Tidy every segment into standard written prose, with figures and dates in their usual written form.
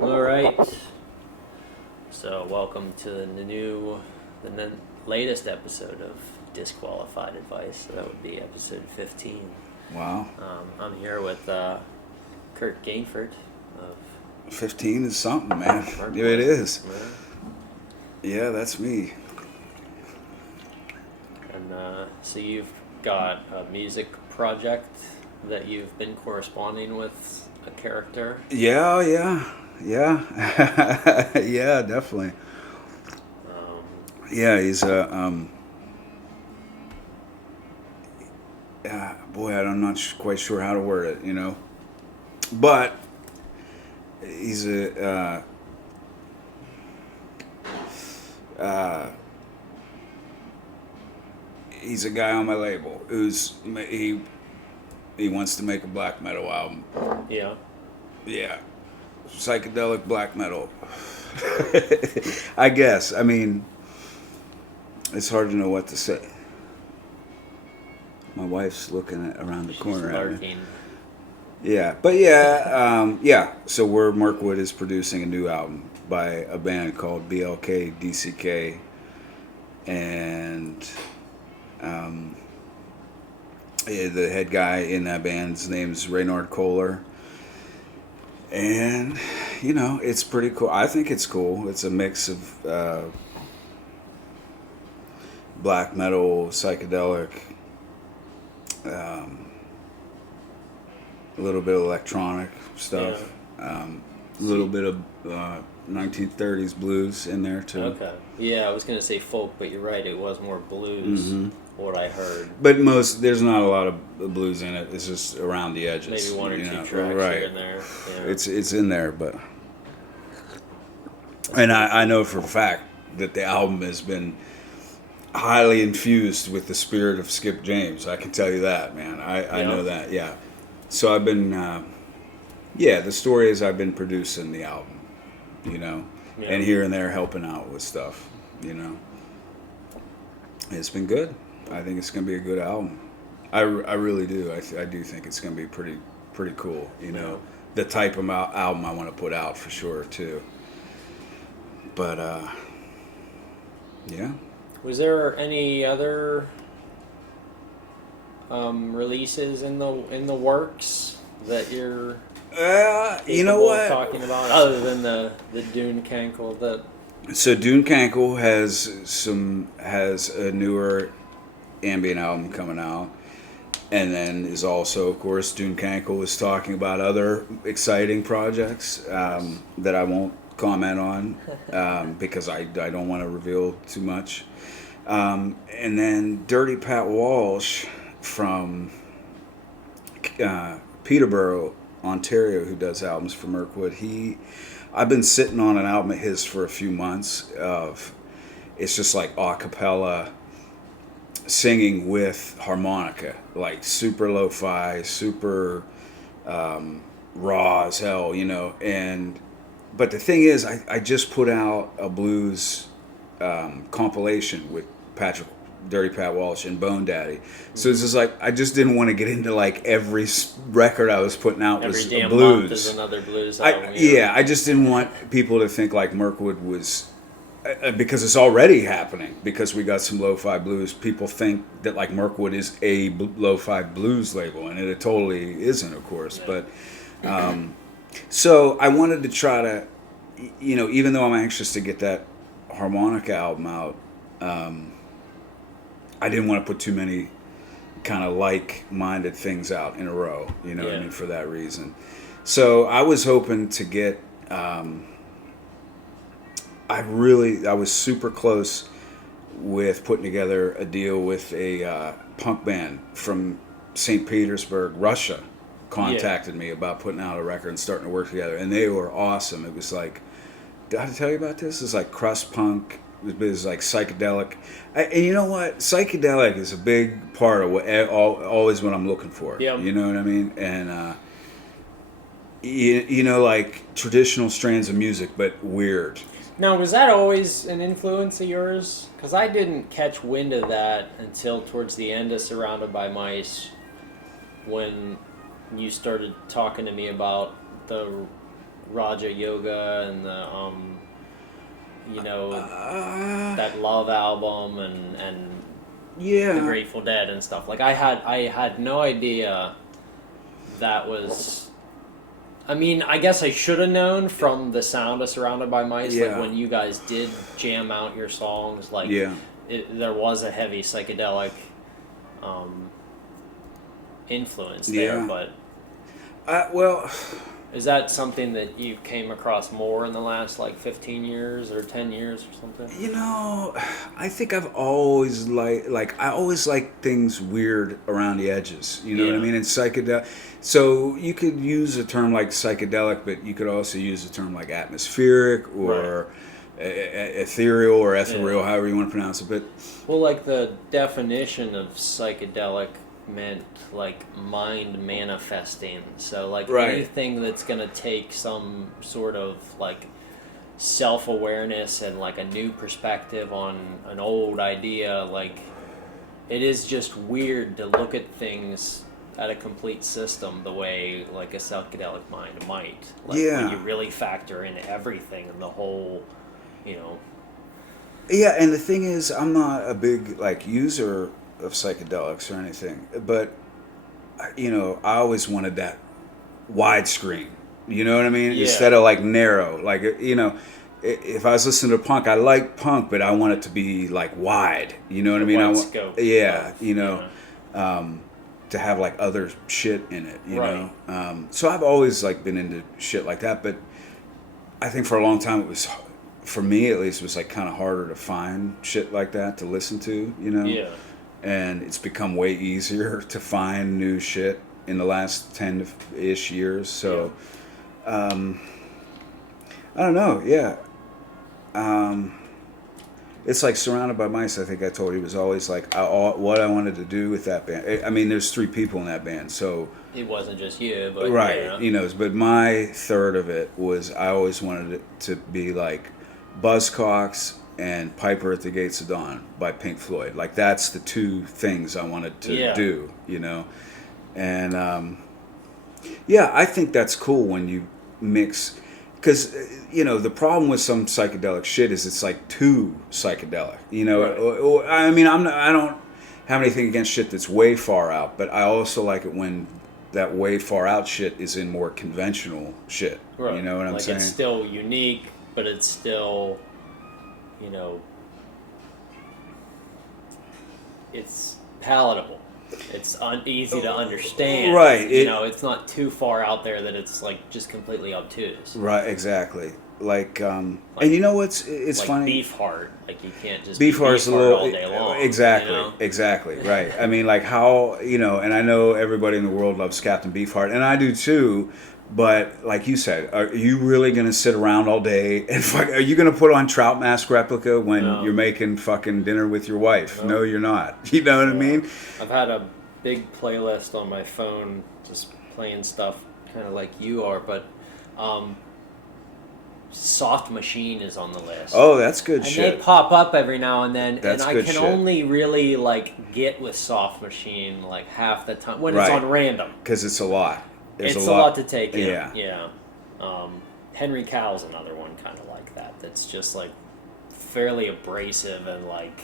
All right. So, welcome to the latest episode of Disqualified Advice. So that would be episode 15. Wow. I'm here with Kurt Gainfort of 15 is something, man. Mirkwood. Yeah, it is. Yeah, that's me. And so you've got a music project that you've been corresponding with a character. Yeah. Yeah, definitely. Yeah, he's boy, I'm not quite sure how to word it, but he's he's a guy on my label he wants to make a black metal album. Yeah. Yeah. Psychedelic black metal. I guess. I mean, it's hard to know what to say. My wife's looking around the corner at me. Yeah, but yeah. So Mirkwood is producing a new album by a band called BLK DCK, and the head guy in that band's name's Reynard Kohler. And, it's pretty cool. I think it's cool. It's a mix of black metal, psychedelic, a little bit of electronic stuff, a little bit of 1930s blues in there, too. Okay. Yeah, I was going to say folk, but you're right. It was more blues, what I heard. But there's not a lot of blues in it. It's just around the edges. Maybe one or two tracks here and there. Yeah. It's in there, but... And I know for a fact that the album has been highly infused with the spirit of Skip James. I can tell you that, man. I know that, yeah. So I've been... the story is I've been producing the album, and here and there helping out with stuff, It's been good. I think it's going to be a good album. I really do. I do think it's going to be pretty cool, The type of album I want to put out for sure, too. But, yeah. Was there any other releases in the works that you're you know what? talking about, other than the Dune Cankle that... So Dune Cankle has a newer ambient album coming out, and then is also, of course, Dune Cankle is talking about other exciting projects that I won't comment on because I don't want to reveal too much. And then Dirty Pat Walsh from Peterborough, Ontario, who does albums for Mirkwood. I've been sitting on an album of his for a few months. It's just like a cappella singing with harmonica, like super lo-fi, super raw as hell, But the thing is, I just put out a blues compilation with Dirty Pat Walsh and Bone Daddy. So it's just like, I just didn't want to get into like every record I was putting out was every damn blues. month is another blues album. I just didn't want people to think like Mirkwood was, because it's already happening, because we got some lo-fi blues. People think that like Mirkwood is a lo-fi blues label, and it totally isn't, of course. Yeah. But so I wanted to try to, even though I'm anxious to get that harmonica album out, I didn't want to put too many kind of like-minded things out in a row, what I mean, for that reason. So I was hoping to get, I was super close with putting together a deal with a punk band from St. Petersburg, Russia, contacted me about putting out a record and starting to work together, and they were awesome. It was like, did I tell you about this? It's like crust punk. It was like psychedelic, and you know what? Psychedelic is a big part of always what I'm looking for. Yeah. You know what I mean? And like traditional strands of music, but weird. Now, was that always an influence of yours? Because I didn't catch wind of that until towards the end of Surrounded by Mice, when you started talking to me about the Raja Yoga and the that Love album and Yeah. the Grateful Dead and stuff. Like I had no idea that was. I mean, I guess I should have known from the sound of Surrounded by Mice. Yeah. Like when you guys did jam out your songs, like Yeah. there was a heavy psychedelic influence Yeah. there. But Well, is that something that you came across more in the last like 15 years or 10 years or something? you know, I think I've always I always like things weird around the edges. You know what I Yeah. mean? And psychedelic. So you could use a term like psychedelic, but you could also use a term like atmospheric or ethereal or ethereal, however you want to pronounce it. But Well, like the definition of psychedelic meant like mind manifesting. So like Right. anything that's gonna take some sort of like self-awareness and like a new perspective on an old idea, like it is just weird to look at things at a complete system the way like a psychedelic mind might. Like Yeah. when you really factor in everything and the whole, you know. yeah, and the thing is, I'm not a big like user of psychedelics or anything, but I always wanted that widescreen. You know what I mean? Yeah. Instead of like narrow. Like if I was listening to punk, I like punk, but I want it to be like wide. You know what I mean? Wide scope. Yeah. Yeah. To have like other shit in it. You Right. know. So I've always like been into shit like that, but I think for a long time it was, for me at least, it was like kind of harder to find shit like that to listen to. You know. Yeah. And it's become way easier to find new shit in the last 10-ish years. So, I don't know. Yeah. It's like Surrounded by Mice. I think I told you, was always like what I wanted to do with that band. I mean, there's 3 people in that band, so It wasn't just you, but right. yeah. But my third of it was I always wanted it to be like Buzzcocks and Piper at the Gates of Dawn by Pink Floyd. Like that's the 2 things I wanted to do. And I think that's cool when you mix. Because, the problem with some psychedelic shit is it's like too psychedelic. Right. I mean, I don't have anything against shit that's way far out, but I also like it when that way far out shit is in more conventional shit. Right. You know what I'm saying? It's still unique, but it's still, it's palatable. It's easy to understand. Right. It's not too far out there that it's like just completely obtuse. Right, exactly. And you know what's it's like funny. Beefheart, like you can't just Beefheart's be a Beefheart little all day long. Exactly, right. I mean, like how and I know everybody in the world loves Captain Beefheart, and I do too. But like you said, are you really gonna sit around all day and are you gonna put on Trout Mask Replica when you're making fucking dinner with your wife? No, you're not. You know what I mean? I've had a big playlist on my phone, just playing stuff kind of like you are, but Soft Machine is on the list. Oh, that's good and shit. they pop up every now and then, That's and I good can shit. only really like get with Soft Machine like half the time when Right. it's on random. Because it's a lot. There's It's a lot to take in. Yeah. Henry Cow's another one kind of like that. That's just like fairly abrasive and like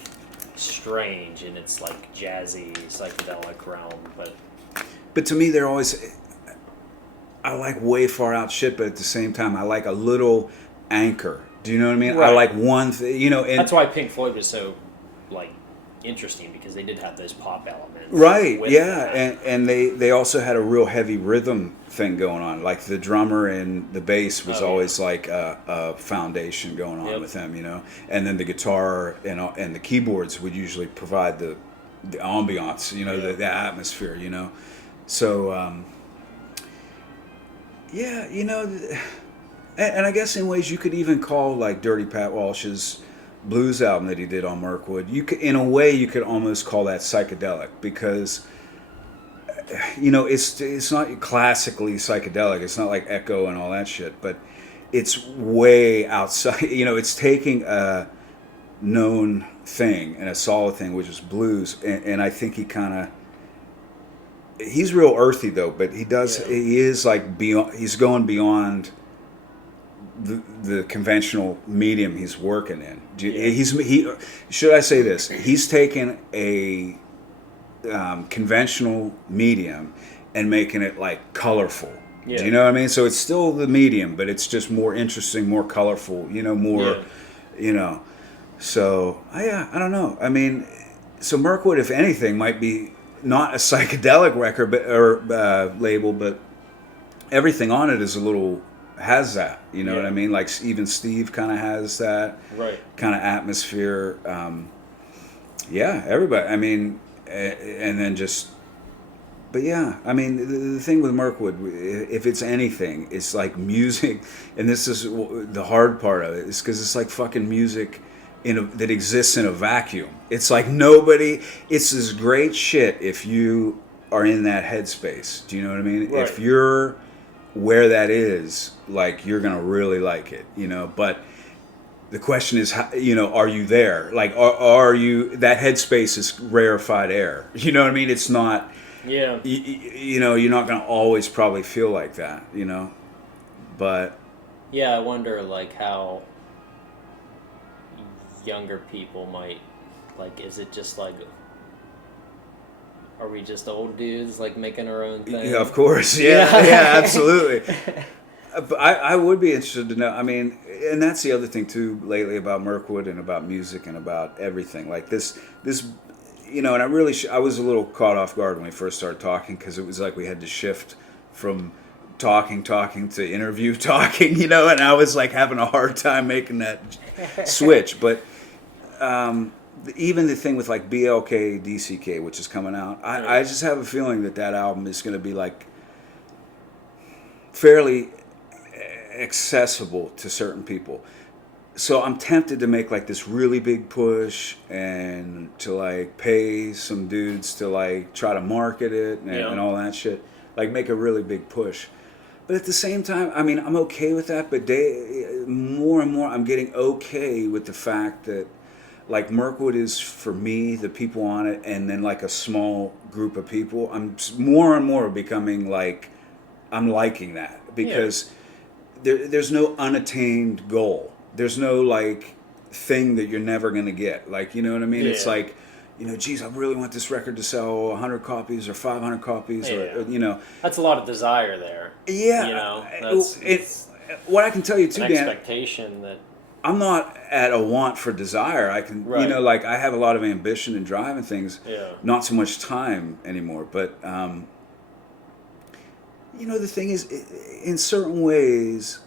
strange, and it's like jazzy psychedelic realm. But to me, they're always. I like way far out shit, but at the same time, I like a little anchor. Do you know what I mean? Right. I like one thing, and that's why Pink Floyd was so like interesting, because they did have those pop elements. right, with yeah, that. and they also had a real heavy rhythm thing going on. Like the drummer and the bass was always like a foundation going on with them, and then the guitar and the keyboards would usually provide the ambiance, the atmosphere, So. Yeah, and I guess in ways you could even call like Dirty Pat Walsh's blues album that he did on Mirkwood. In a way, you could almost call that psychedelic because, it's not classically psychedelic. It's not like Echo and all that shit, but it's way outside. It's taking a known thing and a solid thing, which is blues, and I think he kind of. He's real earthy though, but he is like beyond. He's going beyond the conventional medium he's working in. Yeah. Should I say this? He's taken a conventional medium and making it like colorful. Yeah. Do you know what I mean? So it's still the medium, but it's just more interesting, more colorful. You know, more. Yeah. You know, so I don't know. I mean, so Mirkwood, if anything, might be not a psychedelic record, or label, but everything on it is a little has that. You know what I mean? Like even Steve kind of has that kind of atmosphere. Yeah, everybody. I mean, and then just. But yeah, I mean, the thing with Mirkwood, if it's anything, it's like music, and this is the hard part of it, is because it's like fucking music that exists in a vacuum. It's like nobody, it's this great shit if you are in that headspace. Do you know what I mean? Right. If you're where that is, like, you're going to really like it, you know? But the question is, how, you know, are you there? Like, are you, that headspace is rarefied air. You know what I mean? It's not... Yeah. You know, you're not going to always probably feel like that, you know? But... Yeah, I wonder, like, how younger people might, like, is it just, like, are we just old dudes, like, making our own thing? Yeah, of course. Yeah, yeah, absolutely. But I would be interested to know, I mean, and that's the other thing, too, lately about Mirkwood and about music and about everything. Like, this you know, and I was a little caught off guard when we first started talking, because it was like we had to shift from talking to interview talking, you know, and I was like having a hard time making that switch. But even the thing with like BLK DCK, which is coming out, I just have a feeling that album is going to be like fairly accessible to certain people. So I'm tempted to make like this really big push and to like pay some dudes to like try to market it and all that shit. Like make a really big push. But at the same time, I mean, I'm okay with that, but more and more I'm getting okay with the fact that like Mirkwood is for me, the people on it, and then like a small group of people. I'm more and more becoming like, I'm liking that because there's no unattained goal. There's no like thing that you're never going to get. Like, you know what I mean? Yeah. It's like, you know, geez, I really want this record to sell 100 copies or 500 copies or, you know. That's a lot of desire there. Yeah. You know, it's what I can tell you too, Dan. Expectation that I'm not at a want for desire. I can, you know, like I have a lot of ambition and drive and things. Yeah. Not so much time anymore, but you know, the thing is, in certain ways,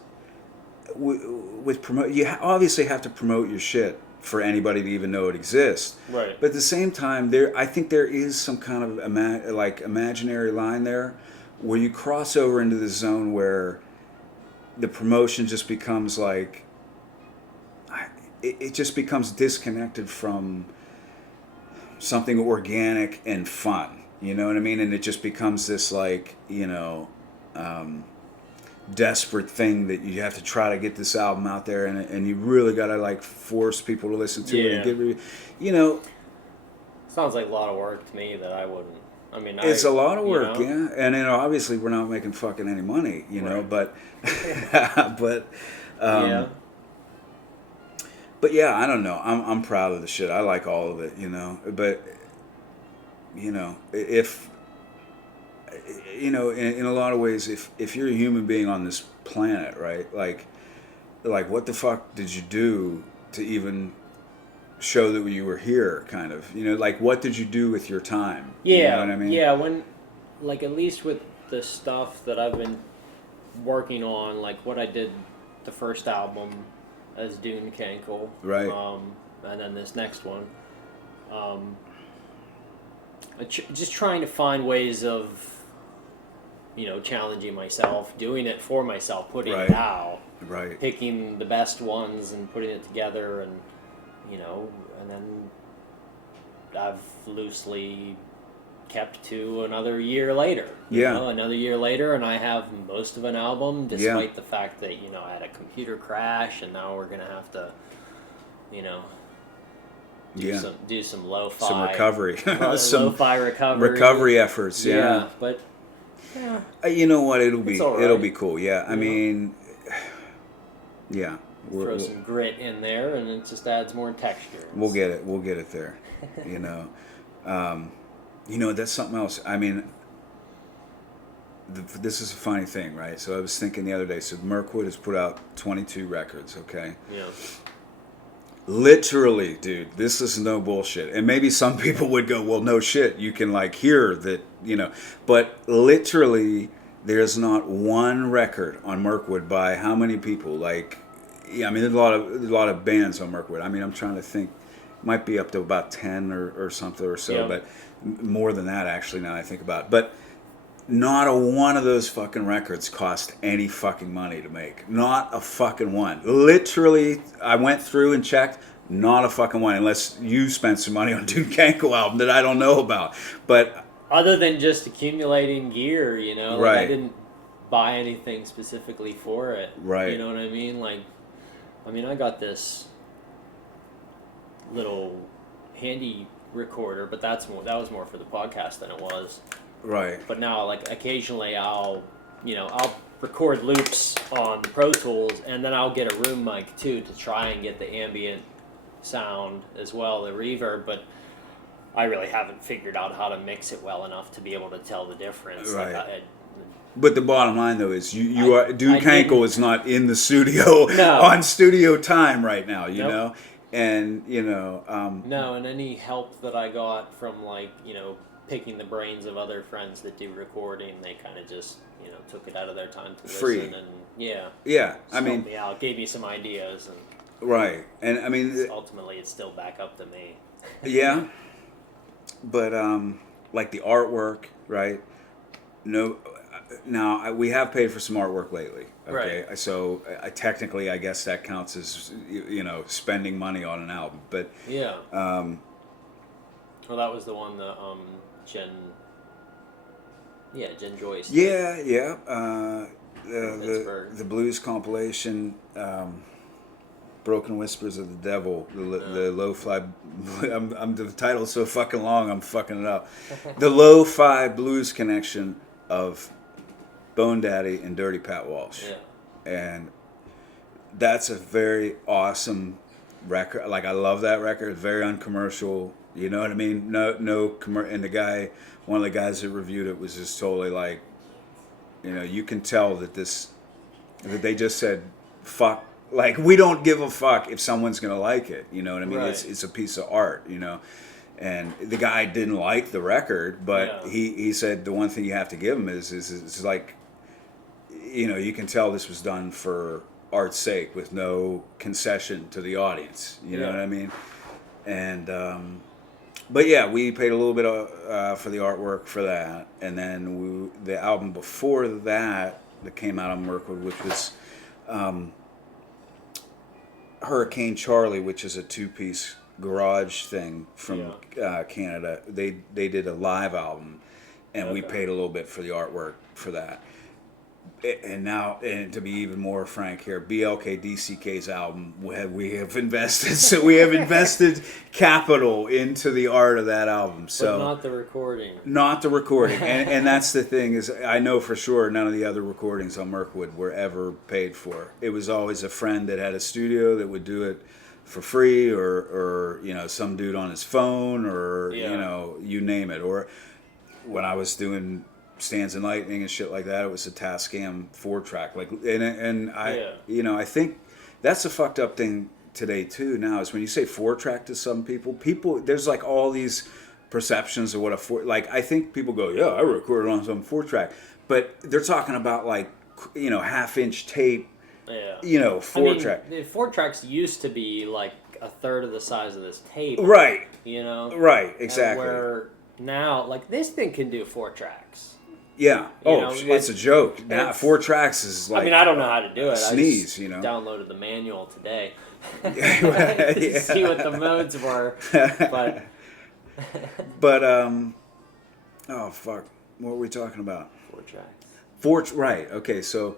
with promote, you obviously have to promote your shit for anybody to even know it exists. Right. But at the same time, I think there is some kind of imaginary line there, where you cross over into the zone where the promotion just becomes like, it just becomes disconnected from something organic and fun. You know what I mean? And it just becomes this like, you know, desperate thing that you have to try to get this album out there, and you really got to like force people to listen to it and give, you know. Sounds like a lot of work to me that I wouldn't. I mean, it's a lot of work, yeah. And you know, obviously we're not making fucking any money, you know, but but yeah, I don't know. I'm proud of the shit. I like all of it, you know. But you know, if you know, in a lot of ways, if you're a human being on this planet, right? Like what the fuck did you do to even show that you were here, kind of? You know, like what did you do with your time? Yeah, you know what I mean? Yeah, when, like, at least with the stuff that I've been working on, like what I did the first album as Dune Cankle, right? And then this next one, just trying to find ways of, you know, challenging myself, doing it for myself, putting it out, picking the best ones and putting it together, and you know, and then I've loosely kept to another year later. You know, another year later, and I have most of an album, despite the fact that, you know, I had a computer crash, and now we're gonna have to, you know, do some lo-fi, some recovery, some lo-fi recovery efforts. Yeah, but you know what? It'll be right. cool. Yeah, I mean, Yeah. Throw some grit in there, and it just adds more texture. We'll get it there. You know, that's something else. I mean, this is a funny thing, right? So I was thinking the other day. So Mirkwood has put out 22 records. Okay. Yeah. Literally, dude, this is no bullshit. And maybe some people would go, well, no shit. You can like hear that, but literally, there's not one record on Mirkwood by how many people? Like, yeah, I mean, there's a lot of bands on Mirkwood. I mean, I'm trying to think, might be up to about 10 or something or so, but more than that actually. Now I think about it. But not a one of those fucking records cost any fucking money to make. Not a fucking one. Literally, I went through and checked. Not a fucking one, unless you spent some money on Dude Kanko album that I don't know about. But other than just accumulating gear, like right. I didn't buy anything specifically for it. Right. You know what I mean? Like, I got this little handy recorder, but that was more for the podcast than it was. Right. But now, like, occasionally I'll record loops on the Pro Tools, and then I'll get a room mic too to try and get the ambient sound as well, the reverb. But I really haven't figured out how to mix it well enough to be able to tell the difference. Right. But the bottom line, though, is Dude Kanko is not in the studio on studio time right now, you know? And, no, and any help that I got from, like, picking the brains of other friends that do recording, they kind of just, took it out of their time to listen. And, yeah. I mean, helped me out, gave me some ideas. And right. And, I mean... ultimately, it's still back up to me. Yeah. But, like, the artwork, right? No... Now, we have paid for some artwork lately, okay? Right. So, technically, I guess that counts as, spending money on an album, but... Yeah. Well, that was the one that, Jen Joyce. Yeah. The blues compilation, Broken Whispers of the Devil, the lo-fi... the title's so fucking long, I'm fucking it up. The lo-fi blues connection of Bone Daddy and Dirty Pat Walsh. Yeah. And that's a very awesome record. Like, I love that record. Very uncommercial. You know what I mean? No and one of the guys that reviewed it was just totally like, you can tell that they just said, fuck. Like, we don't give a fuck if someone's going to like it. You know what I mean? Right. It's a piece of art, And the guy didn't like the record, but he said the one thing you have to give him is like, you can tell this was done for art's sake with no concession to the audience. You know what I mean? And, but yeah, we paid a little bit for the artwork for that. And then the album before that came out on Mirkwood, which was Hurricane Charlie, which is a 2-piece garage thing from Canada. They did a live album, and we paid a little bit for the artwork for that. And now, and to be even more frank here, BLK-DCK's album, we have invested. So we have invested capital into the art of that album. So but not the recording. Not the recording, and that's the thing is, I know for sure none of the other recordings on Mirkwood were ever paid for. It was always a friend that had a studio that would do it for free, or some dude on his phone, or you name it. Or when I was doing Stands and Lightning and shit like that, it was a Tascam 4-track. Like, and I think that's a fucked up thing today too. Now is when you say 4-track to some people, there's like all these perceptions of what a I think people go, yeah, I recorded on some 4-track, but they're talking about like half-inch tape. Yeah. 4-track. The 4-tracks used to be like a third of the size of this tape. Right. Right. Exactly. And where now, like, this thing can do 4 tracks. Yeah. It's a joke. Now 4 tracks is like. I don't know how to do it. Sneeze. I just downloaded the manual today. To see what the modes were, but oh fuck, what were we talking about? 4 tracks. Right. Okay. So.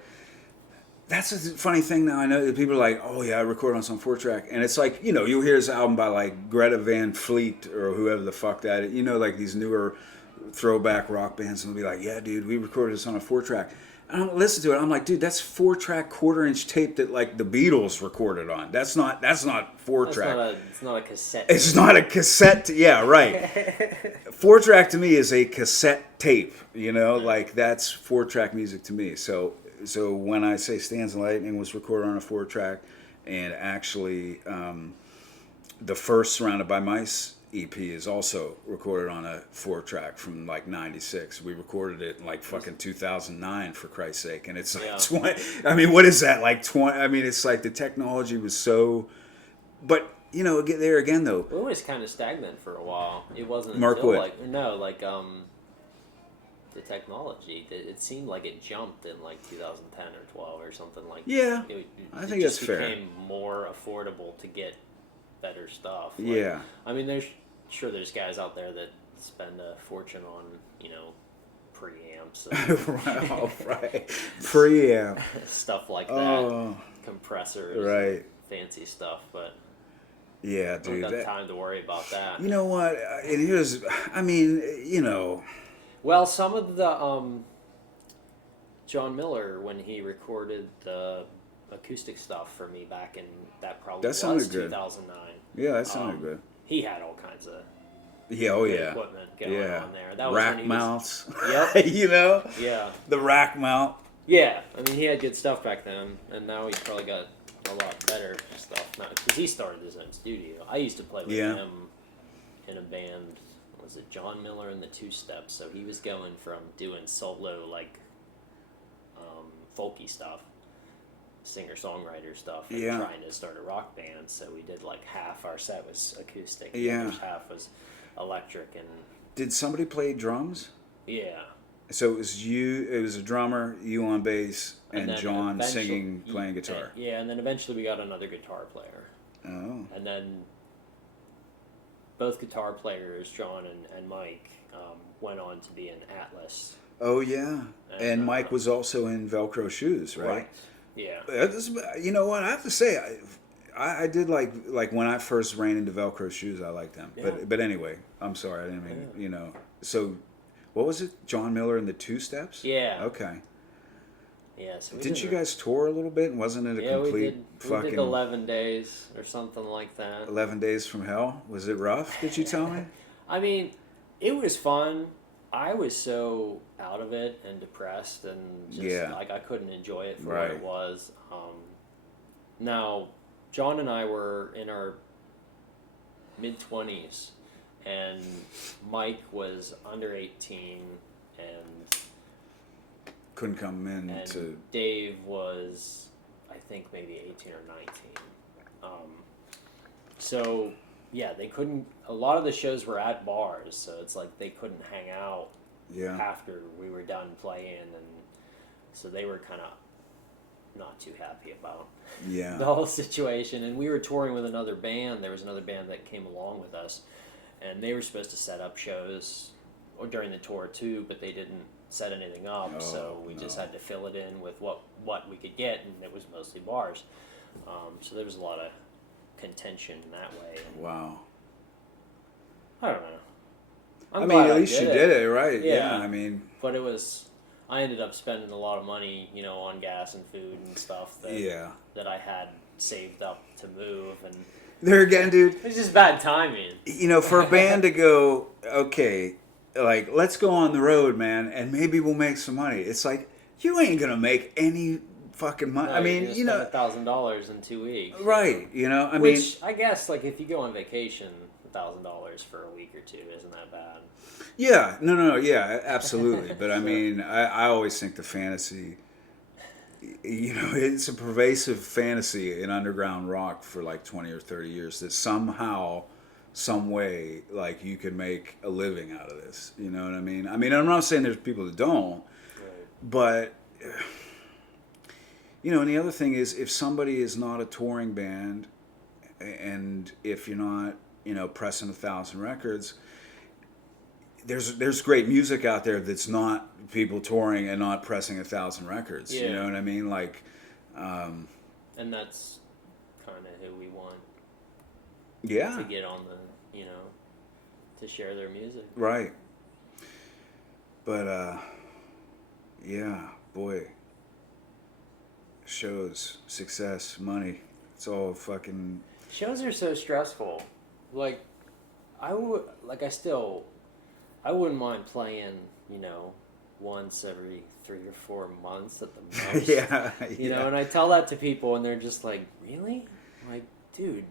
That's a funny thing now. I know that people are like, oh yeah, I record on some 4-track. And it's like, you'll hear this album by like Greta Van Fleet or whoever the fuck that is. Like these newer throwback rock bands and they'll be like, yeah, dude, we recorded this on a 4-track. And I'm listen to it. I'm like, dude, that's 4-track 1/4-inch tape that like the Beatles recorded on. That's not 4-track. It's not a cassette. It's not a cassette. Yeah, right. 4-track to me is a cassette tape. You know, like that's 4-track music to me. So when I say Stands and Lightning was recorded on a 4-track, and actually the first Surrounded by Mice EP is also recorded on a 4-track from like '96. We recorded it in like fucking 2009 for Christ's sake, and it's like 20. I mean, what is that like 20? I mean, it's like the technology was so, but you know, there again though. It was kind of stagnant for a while. It wasn't Mirkwood. The technology. It seemed like it jumped in like 2010 or 12 or something like. Yeah, I think that's fair. It became more affordable to get better stuff. Like, yeah. I mean, there's guys out there that spend a fortune on, you know, preamps and right. Preamp. stuff like that. Compressors. Right. Fancy stuff, but yeah, dude. I don't have time to worry about that. You know what? It is. I mean, you know. Well, some of the John Miller, when he recorded the acoustic stuff for me back in that sounded good. 2009. Yeah, that sounded good. He had all kinds of equipment going on there. That was rack mounts. Yep. You know? Yeah. The rack mount. Yeah. I mean, he had good stuff back then, and now he's probably got a lot better stuff. Because he started his own studio. I used to play with him in a band. Was it John Miller and the Two Steps? So he was going from doing solo, like, folky stuff, singer-songwriter stuff, and trying to start a rock band. So we did like half our set was acoustic, and the other half was electric. And did somebody play drums? Yeah. So it was you. It was a drummer, you on bass, and John singing, playing guitar. And then eventually we got another guitar player. Oh. And then both guitar players, John and Mike, went on to be in Atlas. Oh yeah, and Mike was also in Velcro Shoes, right? Yeah. You know what? I have to say, I did like when I first ran into Velcro Shoes, I liked them. Yeah. But anyway, I'm sorry, I didn't mean you know. So, what was it? John Miller and the Two Steps? Yeah. Okay. Yeah. So didn't you guys tour a little bit? And wasn't it a complete fucking? We did 11 days or something like that. 11 days from hell. Was it rough? Did you tell me? I mean, it was fun. I was so out of it and depressed and just like I couldn't enjoy it for what it was. Now, John and I were in our mid-20s, and Mike was under 18 and couldn't come in. And Dave was, I think, maybe 18 or 19. So yeah, they couldn't. A lot of the shows were at bars, so it's like they couldn't hang out after we were done playing, and so they were kind of not too happy about the whole situation. And we were touring with another band. There was another band that came along with us, and they were supposed to set up shows during the tour too, but they didn't set anything up, so we just had to fill it in with what we could get, and it was mostly bars. So there was a lot of contention in that way. Wow. I don't know. I mean, at least you did it, right? Yeah. I mean, but I ended up spending a lot of money, you know, on gas and food and stuff that I had saved up to move, and there again, dude. It's just bad timing. You know, for a band to go, okay, like, let's go on the road, man, and maybe we'll make some money. It's like, you ain't gonna make any fucking money. No, I mean, you know, $1,000 in 2 weeks. Right. You know, I mean, which I guess, like, if you go on vacation, $1,000 for a week or two isn't that bad. Yeah. No. Yeah, absolutely. But I mean, I always think the fantasy, you know, it's a pervasive fantasy in underground rock for like 20 or 30 years that somehow, some way, like, you can make a living out of this. You know what I mean? I mean, I'm not saying there's people that don't, but, you know, and the other thing is, if somebody is not a touring band, and if you're not, you know, pressing 1,000 records, there's great music out there that's not people touring and not pressing 1,000 records. You know what I mean? Like, and that's kind of who we want. To get on the, you know, to share their music. Right. But yeah, boy, shows, success, money, it's all fucking. Shows are so stressful. Like, I would, like, I wouldn't mind playing, once every 3 or 4 months at the most. Yeah, You know, and I tell that to people, and they're just like, really? I'm like, dude,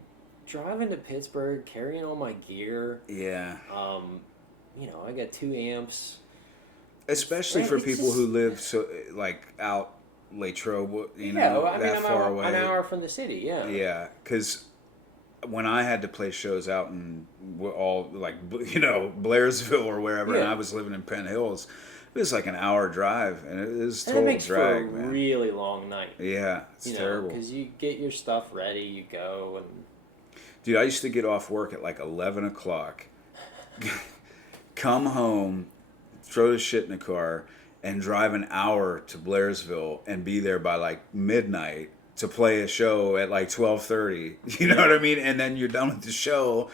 driving to Pittsburgh, carrying all my gear. Yeah. I got 2 amps. Especially for people who live so like out Latrobe, that far away. An hour from the city. Yeah. Yeah, because when I had to play shows out in all like Blairsville or wherever, and I was living in Penn Hills, it was like an hour drive, and it was total drag, for a really long night. Yeah, it's terrible. Because you get your stuff ready, you go, and dude, I used to get off work at like 11 o'clock, come home, throw the shit in the car, and drive an hour to Blairsville and be there by like midnight to play a show at like 12:30. You know what I mean? And then you're done with the show,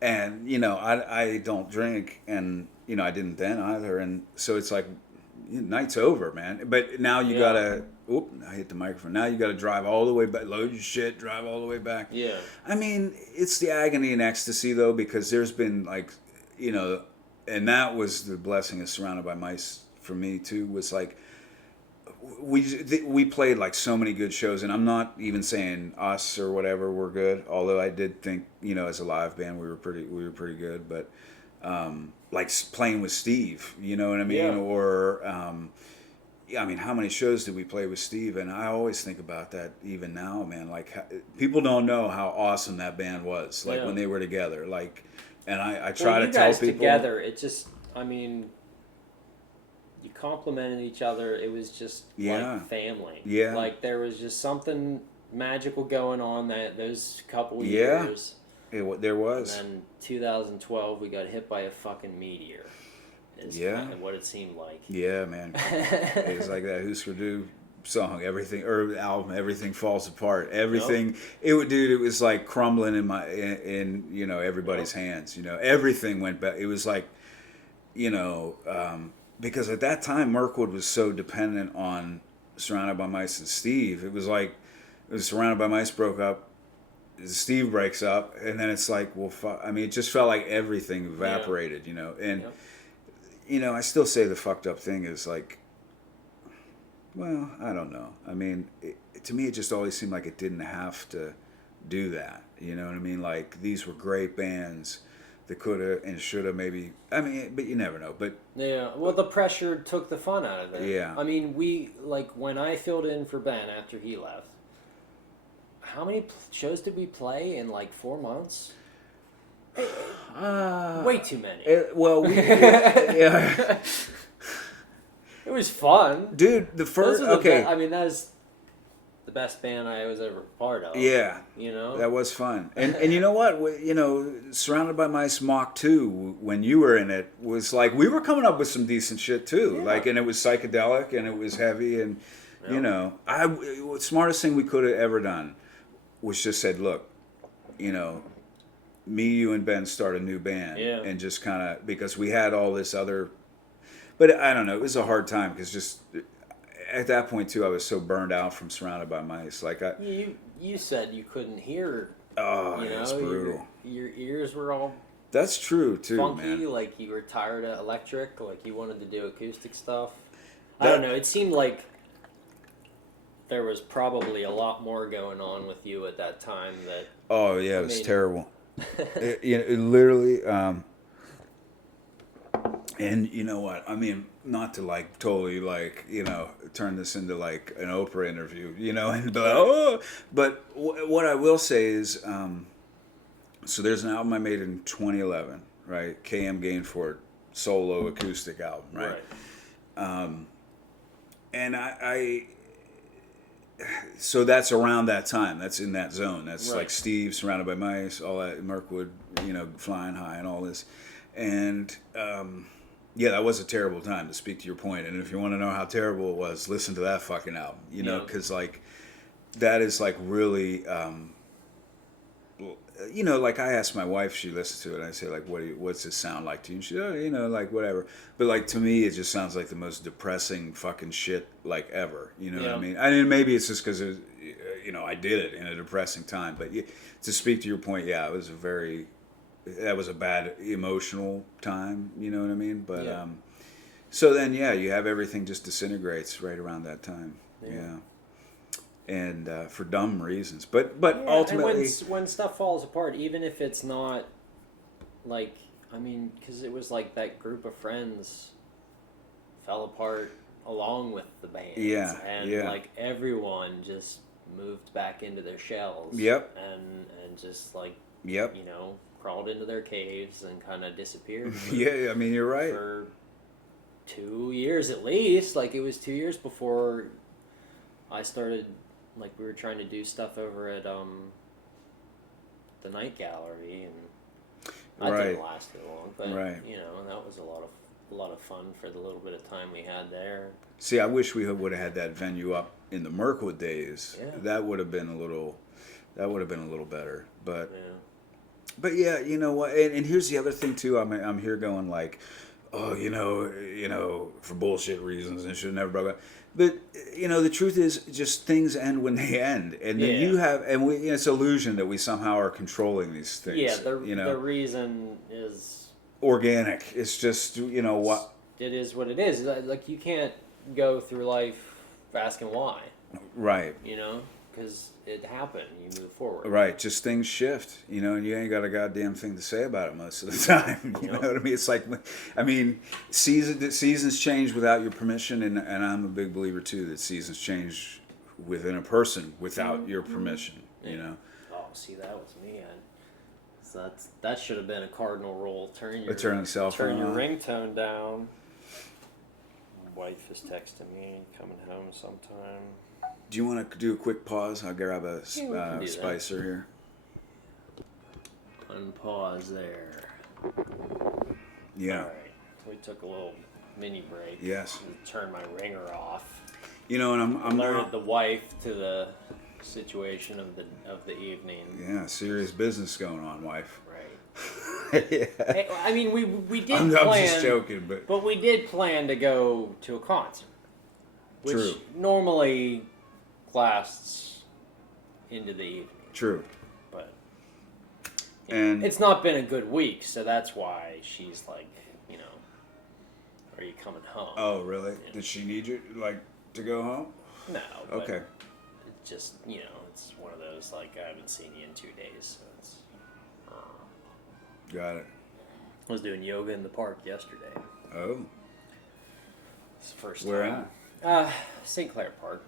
and I don't drink, and I didn't then either, and so it's like night's over, man. But now you gotta. Oop! I hit the microphone. Now you gotta drive all the way back, load your shit, drive all the way back. Yeah. I mean, it's the agony and ecstasy though, because there's been like, and that was the blessing of Surrounded by Mice for me too. Was like we played like so many good shows, and I'm not even saying us or whatever were good. Although I did think as a live band we were pretty good, but like playing with Steve, you know what I mean, or I mean, how many shows did we play with Steve? And I always think about that even now, man. Like people don't know how awesome that band was, like when they were together, like. And I try to tell people together. It just, I mean, you complimented each other. It was just like family. Yeah. Like there was just something magical going on those couple years. There was. And then 2012, we got hit by a fucking meteor. Is kind of what it seemed like. Yeah, man. It was like that Husker Du song, album, everything falls apart. Everything it was like crumbling in everybody's hands. Everything went back. It was like because at that time Mirkwood was so dependent on Surrounded by Mice and Steve. It was like Surrounded by Mice broke up, Steve breaks up, and then it's like, well, I mean, it just felt like everything evaporated. And I still say the fucked up thing is like, well, I don't know. I mean, to me, it just always seemed like it didn't have to do that. You know what I mean? Like, these were great bands that could have and should have maybe. I mean, but you never know. But yeah, well, the pressure took the fun out of it. Yeah. I mean, when I filled in for Ben after he left, how many shows did we play in like 4 months? Way too many. Yeah. It was fun, dude. The first, I mean, that was the best band I was ever part of. Yeah, that was fun. And you know what? Surrounded by Mice Mach 2, when you were in it, was like we were coming up with some decent shit too. Yeah. Like, and it was psychedelic and it was heavy, and the smartest thing we could have ever done was just said, look, me, you, and Ben start a new band, and just kind of because we had all this other. But I don't know. It was a hard time because just at that point too, I was so burned out from Surrounded by Mice. Like you said you couldn't hear. Oh, it's brutal. Your ears were all. That's true too, funky, man. Like you were tired of electric. Like you wanted to do acoustic stuff. I don't know. It seemed like there was probably a lot more going on with you at that time. Oh yeah, it was terrible. it literally. And you know what? I mean, not to like totally like turn this into like an Oprah interview, and be like, oh. But what I will say is, so there's an album I made in 2011, right? Kurt Gainfort solo acoustic album, right? And so that's around that time. That's in that zone. That's like Steve, Surrounded by Mice, all that, Mirkwood, Flying High and all this, and. Yeah, that was a terrible time, to speak to your point. And if you want to know how terrible it was, listen to that fucking album. Because like that is like really like I asked my wife, she listens to it, and I say, like, what's this sound like to you? And she, like, whatever. But, like, to me, it just sounds like the most depressing fucking shit, like, ever. You know what I mean? I mean, maybe it's just because, I did it in a depressing time. But to speak to your point, yeah, that was a bad emotional time, you know what I mean? But, so then, you have everything just disintegrates right around that time. Yeah. And for dumb reasons, but ultimately, and when stuff falls apart, even if it's not like, I mean, because it was like that group of friends fell apart along with the band, like everyone just moved back into their shells, and just like crawled into their caves and kind of disappeared. I mean, you're right. For 2 years at least, like it was 2 years before I started. Like we were trying to do stuff over at the Night Gallery, and that didn't last too long. But that was a lot of fun for the little bit of time we had there. See, I wish we would have had that venue up in the Mirkwood days. Yeah. That would have been a little better. But yeah, you know what? And here's the other thing too. I'm here going like, oh, for bullshit reasons, and should have never broke up. But the truth is, just things end when they end, and then you have, and it's illusion that we somehow are controlling these things. Yeah, the reason is organic. It's just what it is. What it is. Like you can't go through life asking why. Right. Because it happened. You move forward. Right. Just things shift, and you ain't got a goddamn thing to say about it most of the time. You know what I mean? It's like, seasons change without your permission, and I'm a big believer, too, that seasons change within a person without your permission, Oh, see, that was me. So that should have been a cardinal rule. Turn your ringtone down. My wife is texting me, coming home sometime. Do you want to do a quick pause? I'll grab a spicer here. Unpause there. Yeah. All right. We took a little mini break. Yes. Turned my ringer off. And I'm alerted the wife to the situation of the evening. Yeah, serious business going on, wife. Right. Hey, I mean, we did I'm plan. I'm just joking, but we did plan to go to a concert, which normally lasts into the evening. True. But and it's not been a good week, so that's why she's like, are you coming home? Oh, really? Did she need you to go home? No. Okay. It just it's one of those like I haven't seen you in 2 days, so it's. Got it. I was doing yoga in the park yesterday. Oh. It's the first Where time. at? St. Clair Park.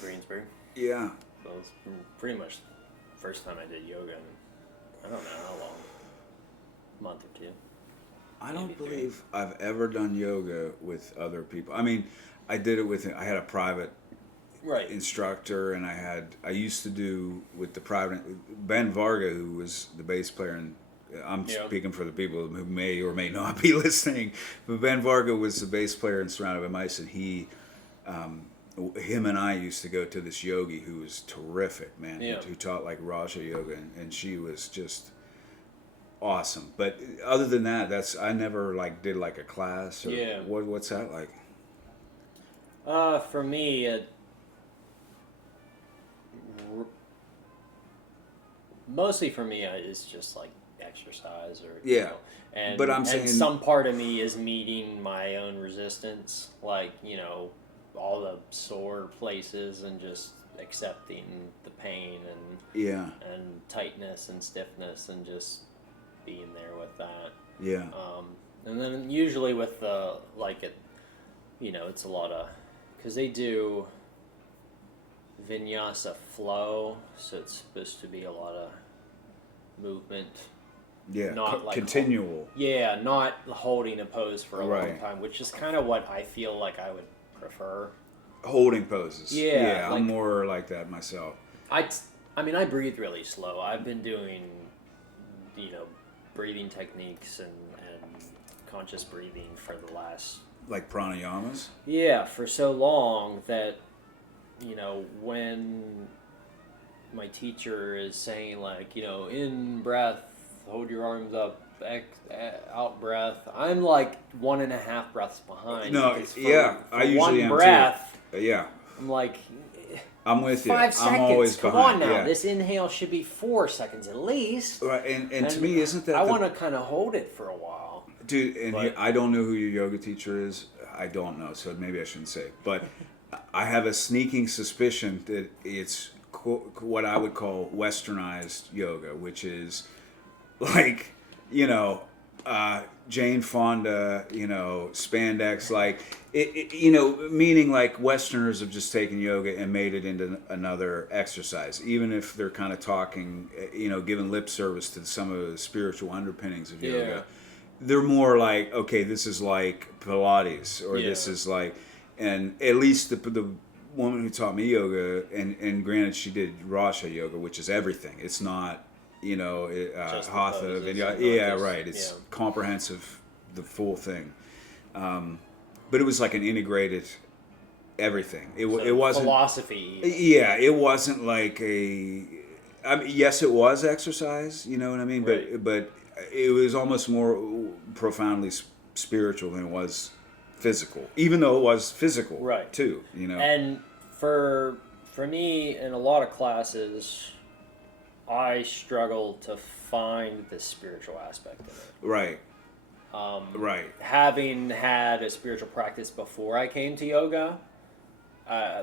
Greensburg. Yeah. So it was pretty much the first time I did yoga in, I don't know how long, a month or two. I don't believe I've ever done yoga with other people. I mean, I did it I had a private instructor, and I used to do with the private, Ben Varga, who was the bass player, and I'm speaking for the people who may or may not be listening, but Ben Varga was the bass player in Surrounded by Mice, and him and I used to go to this yogi who was terrific, man, who taught like Raja Yoga, and she was just awesome. But other than that, I never did a class. Or what's that like? For me, mostly for me, it's just like exercise or but I'm saying some part of me is meeting my own resistance, all the sore places and just accepting the pain and tightness and stiffness and just being there with that. And then usually with the it's a lot of, because they do vinyasa flow, so it's supposed to be a lot of movement. Not continual. Not holding a pose for a long time, which is kind of what I feel like I would prefer. Holding poses. I'm more like that myself. I mean, I breathe really slow. I've been doing, breathing techniques and conscious breathing for the last... Like pranayamas? Yeah, for so long that, when my teacher is saying, like, you know, in breath, hold your arms up, out breath. I'm like 1.5 breaths behind. No, because I usually one am breath, too. Yeah, I'm like, I'm with you. 5 seconds. I'm always Come behind. on now. Yeah. This inhale should be 4 seconds at least. Right, and to me, isn't that I want to kind of hold it for a while. dude? And But- I don't know who your yoga teacher is. I don't know, so maybe I shouldn't say. But I have a sneaking suspicion that it's what I would call Westernized yoga, which is like, you know, Jane Fonda, you know, spandex, like, you know, meaning like Westerners have just taken yoga and made it into another exercise, even if they're kind of talking, you know, giving lip service to some of the spiritual underpinnings of yoga. Yeah. They're more like, okay, this is like Pilates, or this is like, and at least the woman who taught me yoga, and granted she did Raja yoga, which is everything. It's not, you know, Hatha, right. It's comprehensive, the full thing. But it was like an integrated everything. It wasn't philosophy. Yeah, it wasn't like a. I mean, yes, it was exercise. You know what I mean? Right. But it was almost more profoundly spiritual than it was physical. Even though it was physical, Right. too. You know. And for me, in a lot of classes, I struggle to find the spiritual aspect of it. Right. Right. Having had a spiritual practice before I came to yoga, I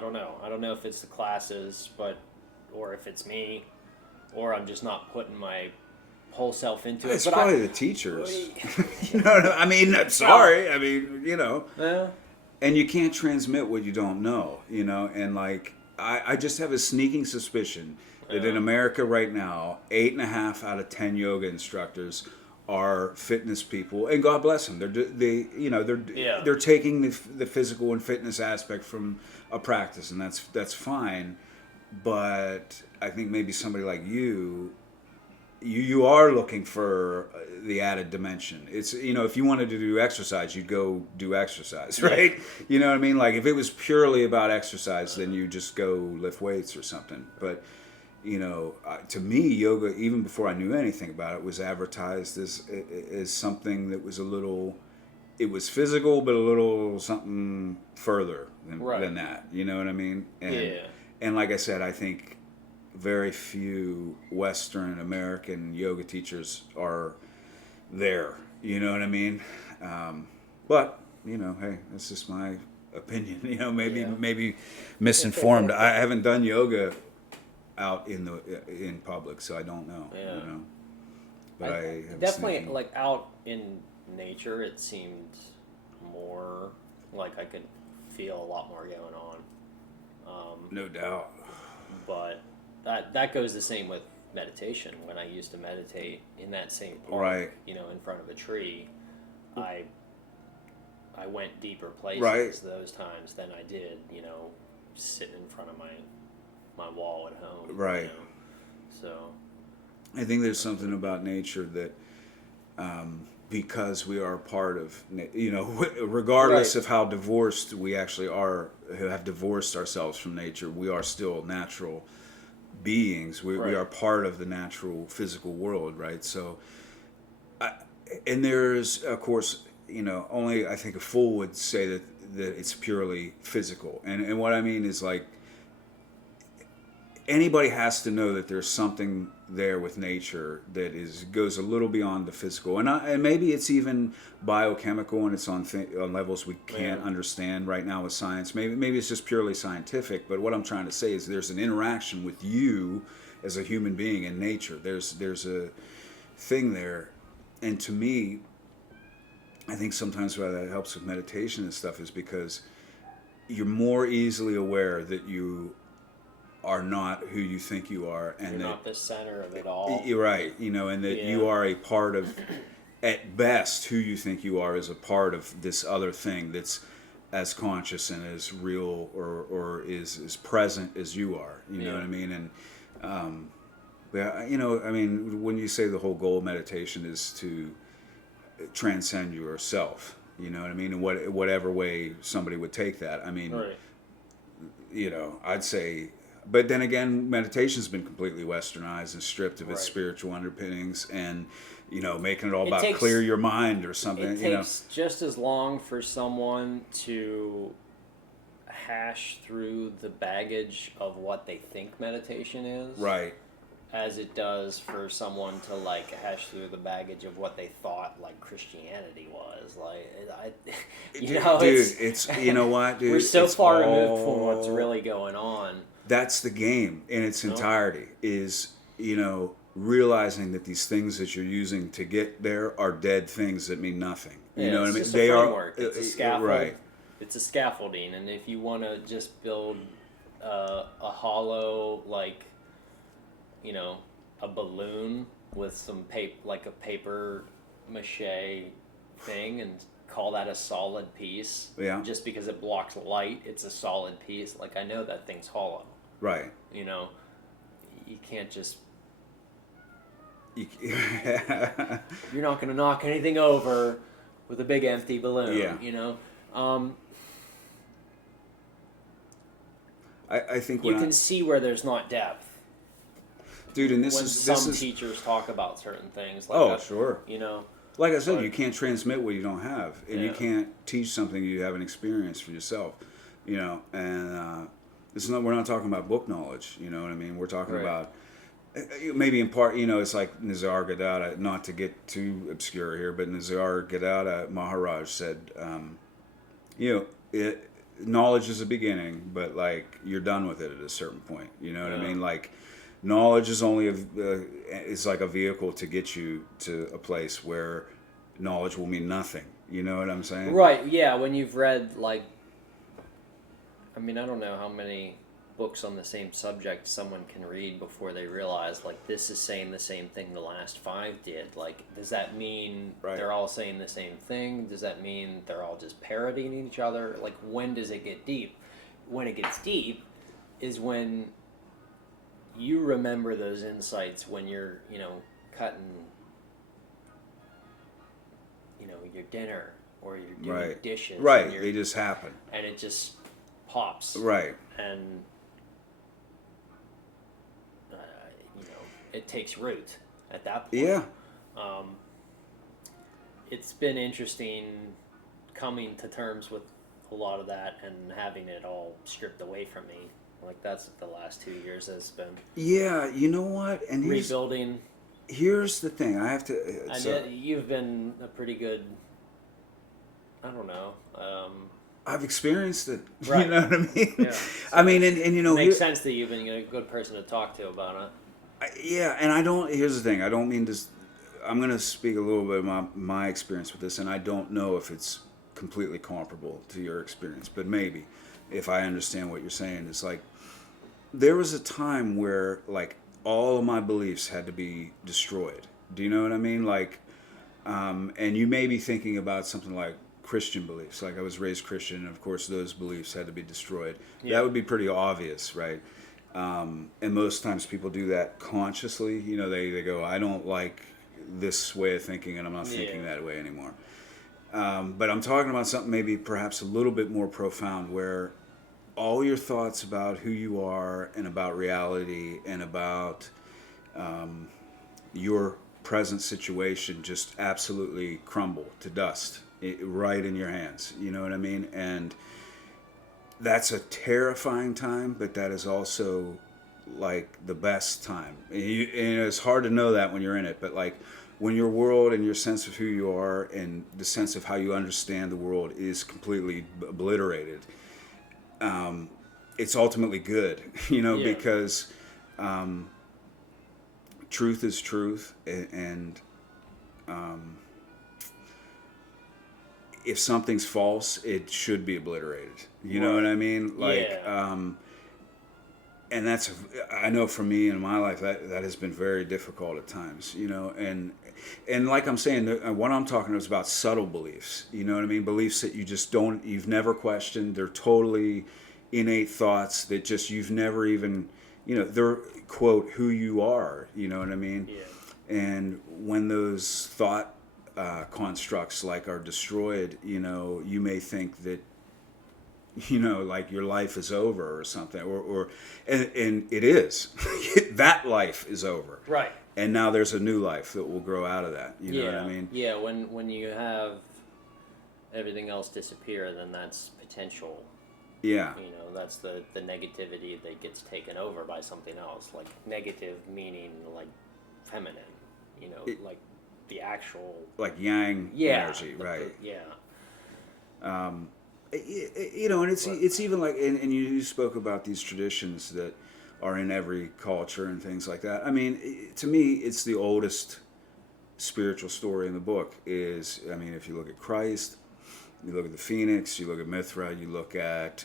don't know. I don't know if it's the classes, or if it's me, or I'm just not putting my whole self into it. It's probably the teachers. No, I mean, sorry. I mean, you know. Yeah. And you can't transmit what you don't know, you know. And like, I just have a sneaking suspicion that in America right now, 8.5 out of 10 yoga instructors are fitness people, and God bless them. They're taking the physical and fitness aspect from a practice, and that's fine. But I think maybe somebody like you are looking for the added dimension. It's, you know, if you wanted to do exercise, you'd go do exercise, right? Yeah. You know what I mean? Like, if it was purely about exercise, then you just go lift weights or something. But, you know, to me, yoga, even before I knew anything about it, was advertised as something that was it was physical, but a little something further than that. You know what I mean? And like I said, I think very few Western American yoga teachers are there. You know what I mean? But, you know, hey, that's just my opinion. You know, maybe misinformed. I haven't done yoga out in public, so I don't know. Yeah. You know, but I definitely like out in nature. It seemed more like I could feel a lot more going on. No doubt. But that goes the same with meditation. When I used to meditate in that same park, right, you know, in front of a tree, I went deeper places those times than I did, you know, sitting in front of my wall at home. Right. You know? So I think there's something about nature that, because we are part of, you know, regardless of how divorced we actually are, who have divorced ourselves from nature, we are still natural beings. We are part of the natural physical world, right? So, and there's, of course, you know, only I think a fool would say that it's purely physical. And what I mean is, like, anybody has to know that there's something there with nature that goes a little beyond the physical, and maybe it's even biochemical, and it's on levels we can't understand right now with science. Maybe it's just purely scientific. But what I'm trying to say is there's an interaction with you as a human being and nature. There's a thing there, and to me, I think sometimes why that helps with meditation and stuff is because you're more easily aware that you are not who you think you are, and you're not the center of it all. You're right, you know, and that you are a part of, at best, who you think you are is a part of this other thing that's as conscious and as real or is as present as you are. You know what I mean? And you know, I mean, when you say the whole goal of meditation is to transcend yourself, you know what I mean? In whatever way somebody would take that. I mean, I'd say, but then again, meditation's been completely westernized and stripped of its Right. spiritual underpinnings, and making it all It about takes clear your mind or something. it takes just as long for someone to hash through the baggage of what they think meditation is, Right. as it does for someone to like hash through the baggage of what they thought like Christianity was. Like, Dude, it's you know what, dude? we're so It's far removed from what's all- really going on. That's the game in its No? entirety. Is realizing that these things that you're using to get there are dead things that mean nothing. You know what I It's mean? just a framework. It's a scaffold. Right. It's a scaffolding, and if you want to just build a hollow, like, a balloon with some like a paper mache thing, and call that a solid piece, Yeah. just because it blocks light, it's a solid piece. Like, I know that thing's hollow. Right. You can't just. You- You're not going to knock anything over with a big empty balloon. Yeah. I think You can see where there's not depth. dude, and When this is teachers talk about certain things. Like oh, sure. Like I said, But- you can't transmit what you don't have, and you Yeah. can't teach something you haven't experienced for yourself. And we're not talking about book knowledge. You know what I mean? We're talking Right. about maybe in part. It's like Nizar Gadada. Not to get too obscure here, but Nizar Gadada Maharaj said, knowledge is a beginning, but like you're done with it at a certain point. You know what I Yeah. mean? Like knowledge is only it's like a vehicle to get you to a place where knowledge will mean nothing. You know what I'm saying? Right, yeah, when you've read, like, I don't know how many books on the same subject someone can read before they realize, like, this is saying the same thing the last 5 did. Like, does that mean Right. they're all saying the same thing? Does that mean they're all just parodying each other? Like, when does it get deep? When it gets deep is when you remember those insights when you're, cutting, your dinner, or you're doing Right. dishes. Right. And They just happen. and it just pops. Right. And, it takes root at that point. Yeah. It's been interesting coming to terms with a lot of that and having it all stripped away from me. Like, that's what the last 2 years has been. Yeah. You know what? And Rebuilding. here's the thing. I have to. And you've been a pretty good, I don't know. I've experienced it. Right. You know what I mean? Yeah. I mean, and It makes sense that you've been a good person to talk to about it. Yeah, and I don't. Here's the thing. I don't mean to. I'm going to speak a little bit about my experience with this, and I don't know if it's completely comparable to your experience, but maybe, if I understand what you're saying, it's like there was a time where like all of my beliefs had to be destroyed. Do you know what I mean? Like, and you may be thinking about something like Christian beliefs. Like I was raised Christian, and of course those beliefs had to be destroyed. Yeah. That would be pretty obvious, right? And most times people do that consciously. They go, I don't like this way of thinking, and I'm not thinking that way anymore. But I'm talking about something maybe perhaps a little bit more profound, where all your thoughts about who you are and about reality and about your present situation just absolutely crumble to dust right in your hands. You know what I mean? And that's a terrifying time, but that is also like the best time. And it's hard to know that when you're in it, but like when your world and your sense of who you are and the sense of how you understand the world is completely obliterated, it's ultimately good, Yeah. because truth is truth, and if something's false, it should be obliterated. You know what I mean? Like, Yeah. and that's, I know for me in my life that has been very difficult at times. And like I'm saying, what I'm talking about is about subtle beliefs. You know what I mean? Beliefs that you've never questioned. They're totally innate thoughts that just you've never even, they're quote who you are. You know what I mean? Yeah. And when those thought constructs like are destroyed, you may think that like your life is over or something, and it is. That life is over. Right. And now there's a new life that will grow out of that. You know what I mean? Yeah, when you have everything else disappear, then that's potential. Yeah. That's the negativity that gets taken over by something else. Like negative meaning like feminine, like the actual... Like yang energy, right. And it's even like, and you spoke about these traditions that are in every culture and things like that. I mean, to me, it's the oldest spiritual story in the book is, if you look at Christ, you look at the Phoenix, you look at Mithra, you look at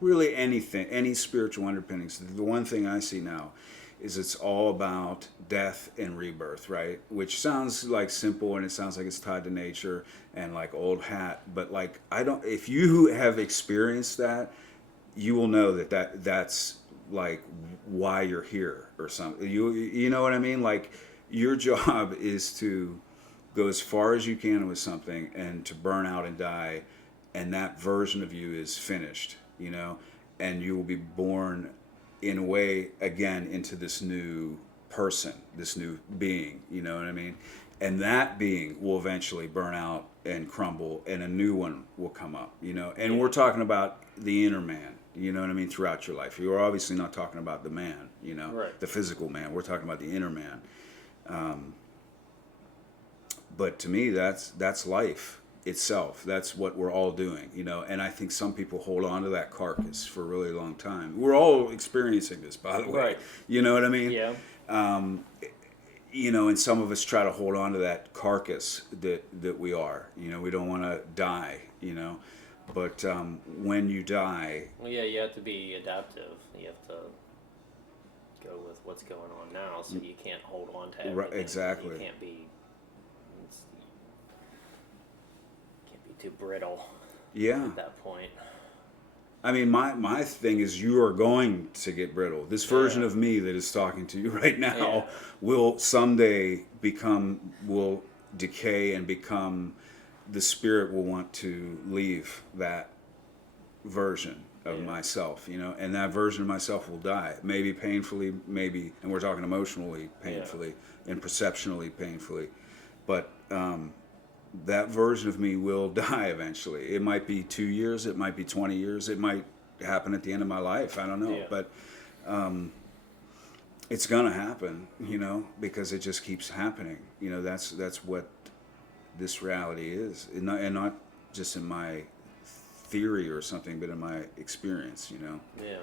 really anything, any spiritual underpinnings. The one thing I see now is it's all about death and rebirth, right? Which sounds like simple and it sounds like it's tied to nature and like old hat, but like if you have experienced that, you will know that's like why you're here or something. You know what I mean? Like your job is to go as far as you can with something and to burn out and die, and that version of you is finished, and you will be born in a way again into this new person, this new being, you know what I mean? And that being will eventually burn out and crumble and a new one will come up, and we're talking about the inner man, you know what I mean, throughout your life. You're obviously not talking about the man, right. The physical man. We're talking about the inner man. But to me, that's life itself. That's what we're all doing, and I think some people hold on to that carcass for a really long time. We're all experiencing this, by the way. Right. You know what I mean? Yeah. And some of us try to hold on to that carcass that we are. We don't want to die, But when you die... Well, yeah, you have to be adaptive. You have to go with what's going on now, so you can't hold on to everything. Right, exactly. You can't be too brittle. Yeah. At that point. I mean, my thing is you are going to get brittle. This version of me that is talking to you right now will someday will decay and become, the spirit will want to leave that version of myself, and that version of myself will die. Maybe painfully, maybe, and we're talking emotionally painfully and perceptionally painfully. But that version of me will die eventually. It might be 2 years, it might be 20 years, it might happen at the end of my life. I don't know. Yeah. But it's gonna happen, because it just keeps happening. That's what this reality is, and not just in my theory or something, but in my experience. Yeah.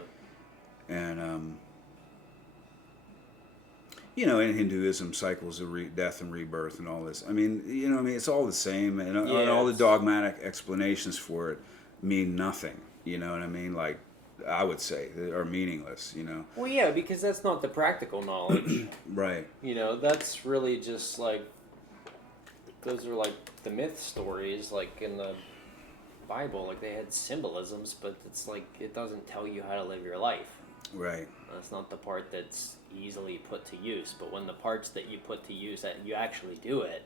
And in Hinduism, cycles of death and rebirth and all this. It's all the same, and all the dogmatic explanations for it mean nothing. You know what I mean? Like, I would say, they are meaningless. Well, yeah, because that's not the practical knowledge. Right. That's really just like, those are like the myth stories, like in the Bible. Like, they had symbolisms, but it's like, it doesn't tell you how to live your life. Right. That's not the part that's easily put to use. But when the parts that you put to use, that you actually do it,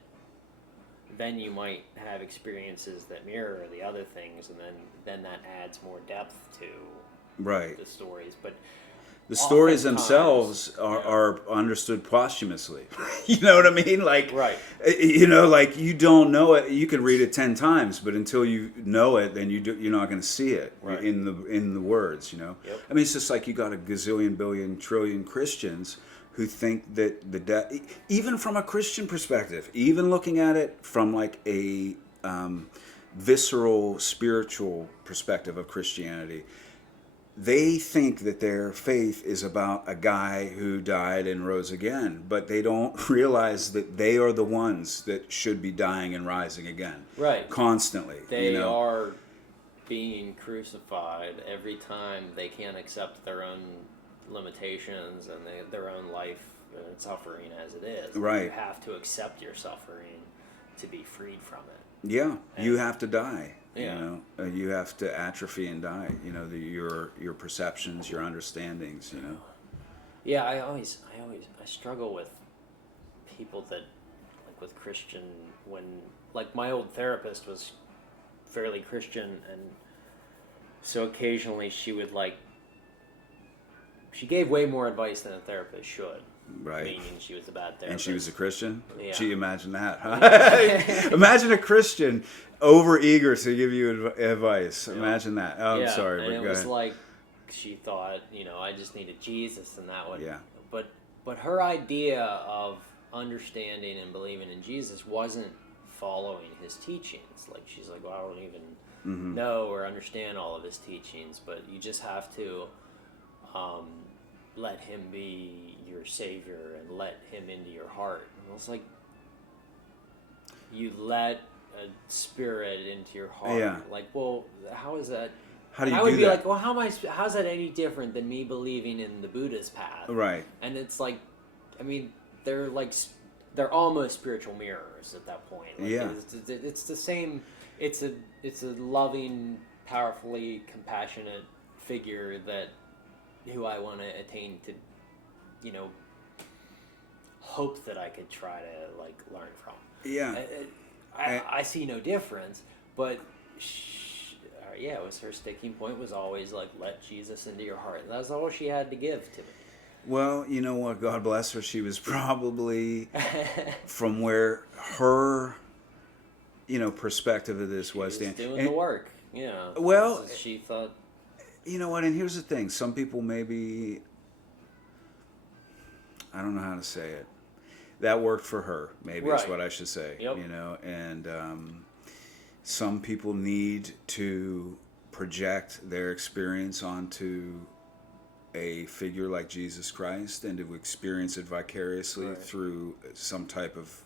then you might have experiences that mirror the other things, and then that adds more depth to the stories. But the stories themselves are understood posthumously. You know what I mean? Like, right. Like, you don't know it. You can read it 10 times, but until you know it, then you're not going to see it in the words. Yep. It's just like you got a gazillion, billion, trillion Christians who think that the death, even from a Christian perspective, even looking at it from like a visceral, spiritual perspective of Christianity, they think that their faith is about a guy who died and rose again, but they don't realize that they are the ones that should be dying and rising again. Right. Constantly. They are being crucified every time they can't accept their own limitations and their own life and suffering as it is. Right. You have to accept your suffering to be freed from it. Yeah. You have to die. Yeah. You have to atrophy and die. Your perceptions, your understandings. Yeah, I struggle with people that, like, with Christian, when, like, my old therapist was fairly Christian, and So occasionally she would she gave way more advice than a therapist should. Right. Meaning she was a bad therapist. And she was a Christian? Yeah. Gee, imagine that, huh? Imagine a Christian over eager to give you advice. Yeah. Imagine that. Oh, I'm sorry. And it was like she thought, I just needed Jesus and that would. Yeah. But her idea of understanding and believing in Jesus wasn't following his teachings. Like she's like, well, I don't even know or understand all of his teachings, but you just have to let him be your savior and let him into your heart. And I was like, you let a spirit into your heart. Yeah. Like, well, how is that? How do you I would do be that? like, well, how's that any different than me believing in the Buddha's path? Right. And it's like, I mean, they're almost spiritual mirrors at that point. Like, yeah. It's the same. It's a loving, powerfully compassionate figure who I want to attain to, hope that I could try to learn from. Yeah. I see no difference, but it was her sticking point was always let Jesus into your heart. That's all she had to give to me. Well, you know what? God bless her. She was probably from where her, perspective of this was doing the work. Yeah. Well, she thought. You know what? And here's the thing. Some people maybe, I don't know how to say it. That worked for her, maybe is what I should say. Yep. And some people need to project their experience onto a figure like Jesus Christ and to experience it vicariously through some type of,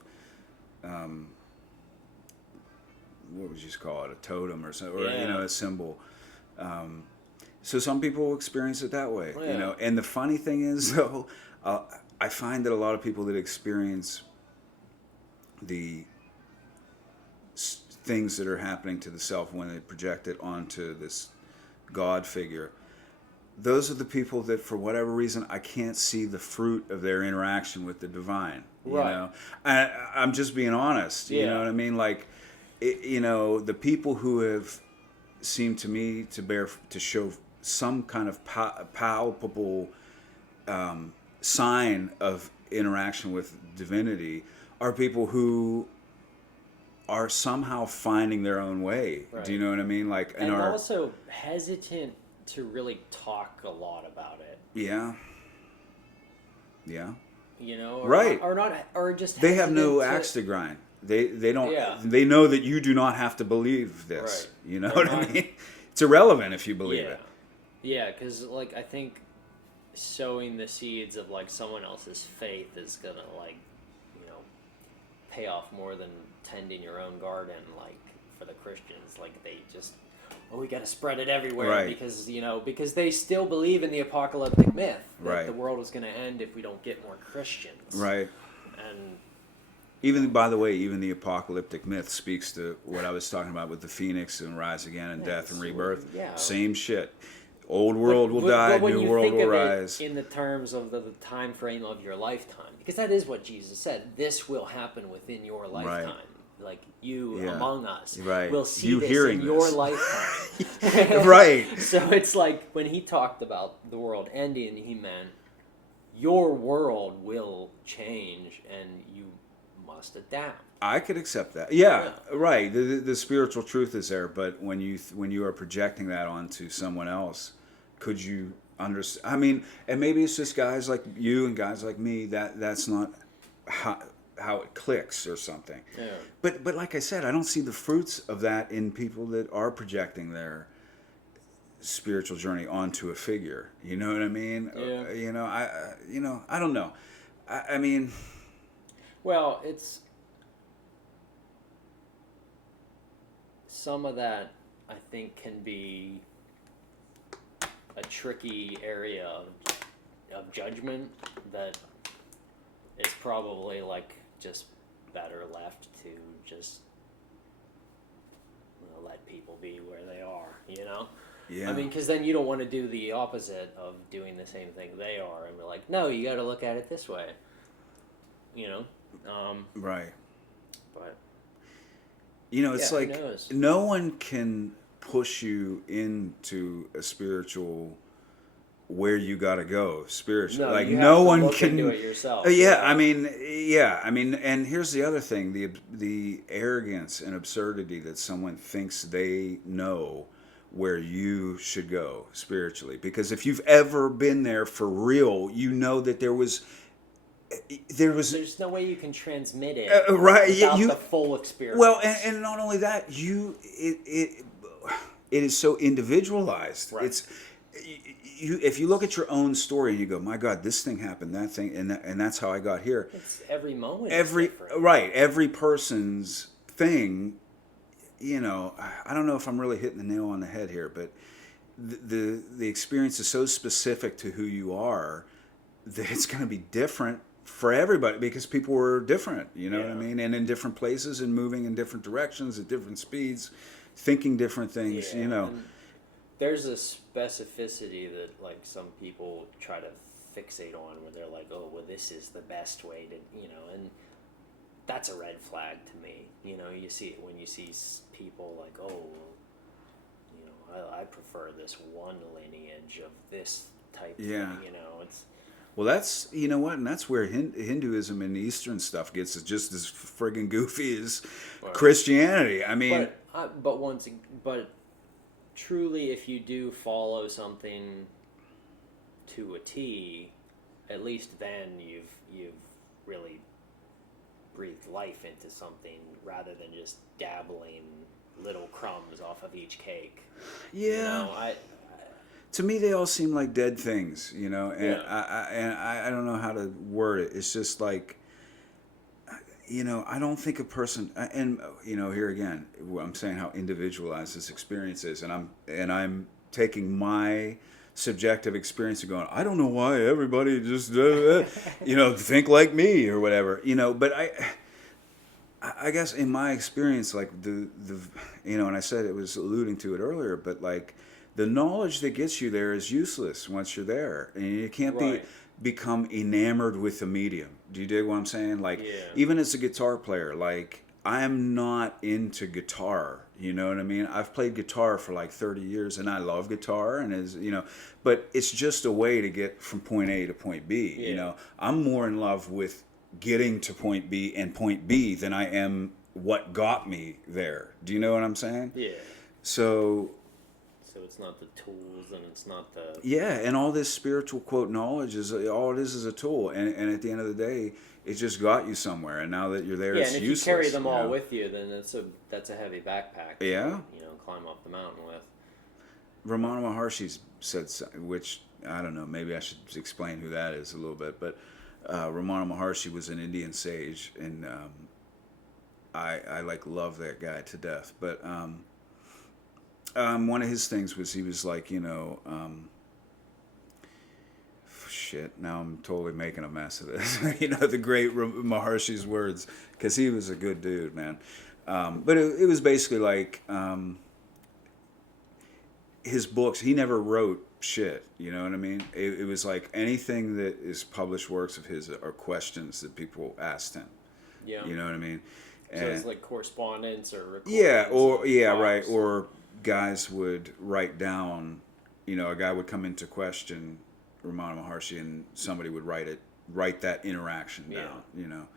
what would you call it, a totem or something, or a symbol. So some people experience it that way, And the funny thing is, though, I find that a lot of people that experience the things that are happening to the self when they project it onto this God figure, those are the people that, for whatever reason, I can't see the fruit of their interaction with the divine. Right. I'm just being honest. You know what I mean? Like, the people who have seemed to me to show some kind of palpable sign of interaction with divinity are people who are somehow finding their own way. Right. Do you know what I mean? And also hesitant to really talk a lot about it. Yeah. Yeah. Right. Or not, or just they have no axe to grind. They don't. Yeah. They know that you do not have to believe this. Right. You know what I mean? It's irrelevant if you believe it. Yeah, because I think sowing the seeds of someone else's faith is gonna pay off more than tending your own garden. For the Christians, they just we got to spread it everywhere because they still believe in the apocalyptic myth that the world is going to end if we don't get more Christians. Right. And even the apocalyptic myth speaks to what I was talking about with the phoenix and rise again and death and rebirth. Yeah. Same shit. Old world will die, new world will rise. In the terms of the time frame of your lifetime, because that is what Jesus said. This will happen within your lifetime. Right. You among us will see you this in your lifetime. Right. So it's when he talked about the world ending, he meant your world will change and you must adapt. I could accept that. Yeah. Right. The spiritual truth is there, but when you are projecting that onto someone else, could you understand? I mean, and maybe it's just guys like you and guys like me that's not how it clicks or something. Yeah. But like I said, I don't see the fruits of that in people that are projecting their spiritual journey onto a figure. You know what I mean? Yeah. I don't know. I mean, well, it's some of that I think can be a tricky area of judgment that is probably just better left to just let people be where they are, Yeah. I mean, because then you don't want to do the opposite of doing the same thing they are, and be like, no, you got to look at it this way, Right. But it's no one can push you into a spiritual where you got to go spiritually. No, Like you have no to one look can into it yourself. yeah, I mean, yeah, I mean, and here's the other thing: the arrogance and absurdity that someone thinks they know where you should go spiritually. Because if you've ever been there for real, you know that There's no way you can transmit it right without you the full experience. well, and not only that, it is so individualized. Right. It's you if you look at your own story and you go, my God, this thing happened, that thing, and that's how I got here. It's every moment. Every is different. right, every person's thing. You know, I don't know if I'm really hitting the nail on the head here, but the experience is so specific to who you are that it's going to be different for everybody because people were different, you know what I mean? And in different places and moving in different directions at different speeds, thinking different things, you know. And there's a specificity that like some people try to fixate on where they're like, oh, well, this is the best way to, you know, and that's a red flag to me. You know, you see it when you see people like, oh, you know, I prefer this one lineage of this type thing, you know, it's... Well, that's, you know what, and that's where Hinduism and Eastern stuff gets just as friggin' goofy as Christianity. I mean, but truly, if you do follow something to a T, at least then you've really breathed life into something rather than just dabbling little crumbs off of each cake. Yeah. You know, to me, they all seem like dead things, you know, and yeah. I don't know how to word it. It's just like, you know, I don't think a person, and you know, here again, I'm saying how individualized this experience is, and I'm taking my subjective experience and going, I don't know why everybody just you know, think like me or whatever, you know, but I guess in my experience, like the you know, and I said it was alluding to it earlier, but like the knowledge that gets you there is useless once you're there, and you can't become enamored with the medium. Do you dig what I'm saying? Like even as a guitar player, like I'm not into guitar. You know what I mean? I've played guitar for like 30 years, and I love guitar, and as you know, but it's just a way to get from point A to point B. You know, I'm more in love with getting to point B and point B than I am what got me there. Do you know what I'm saying? Yeah. So it's not the tools, and it's not the... Yeah, and all this spiritual, quote, knowledge is all it is a tool. And at the end of the day, it just got you somewhere. And now that you're there, it's useless. Yeah, and if you carry them all with you, then that's a heavy backpack to, you know, climb up the mountain with. Ramana Maharshi said, which, I don't know, maybe I should explain who that is a little bit. But Ramana Maharshi was an Indian sage, and I like love that guy to death. But... one of his things was he was like, you know, shit, now I'm totally making a mess of this. You know, the great Maharshi's words, because he was a good dude, man. But it was basically like his books, he never wrote shit, you know what I mean? It was like anything that is published works of his are questions that people asked him. Yeah. You know what I mean? So it's like correspondence or recordings. Yeah, or, right, or... guys would write down, you know, a guy would come into question Ramana Maharshi, and somebody would write that interaction down, you know.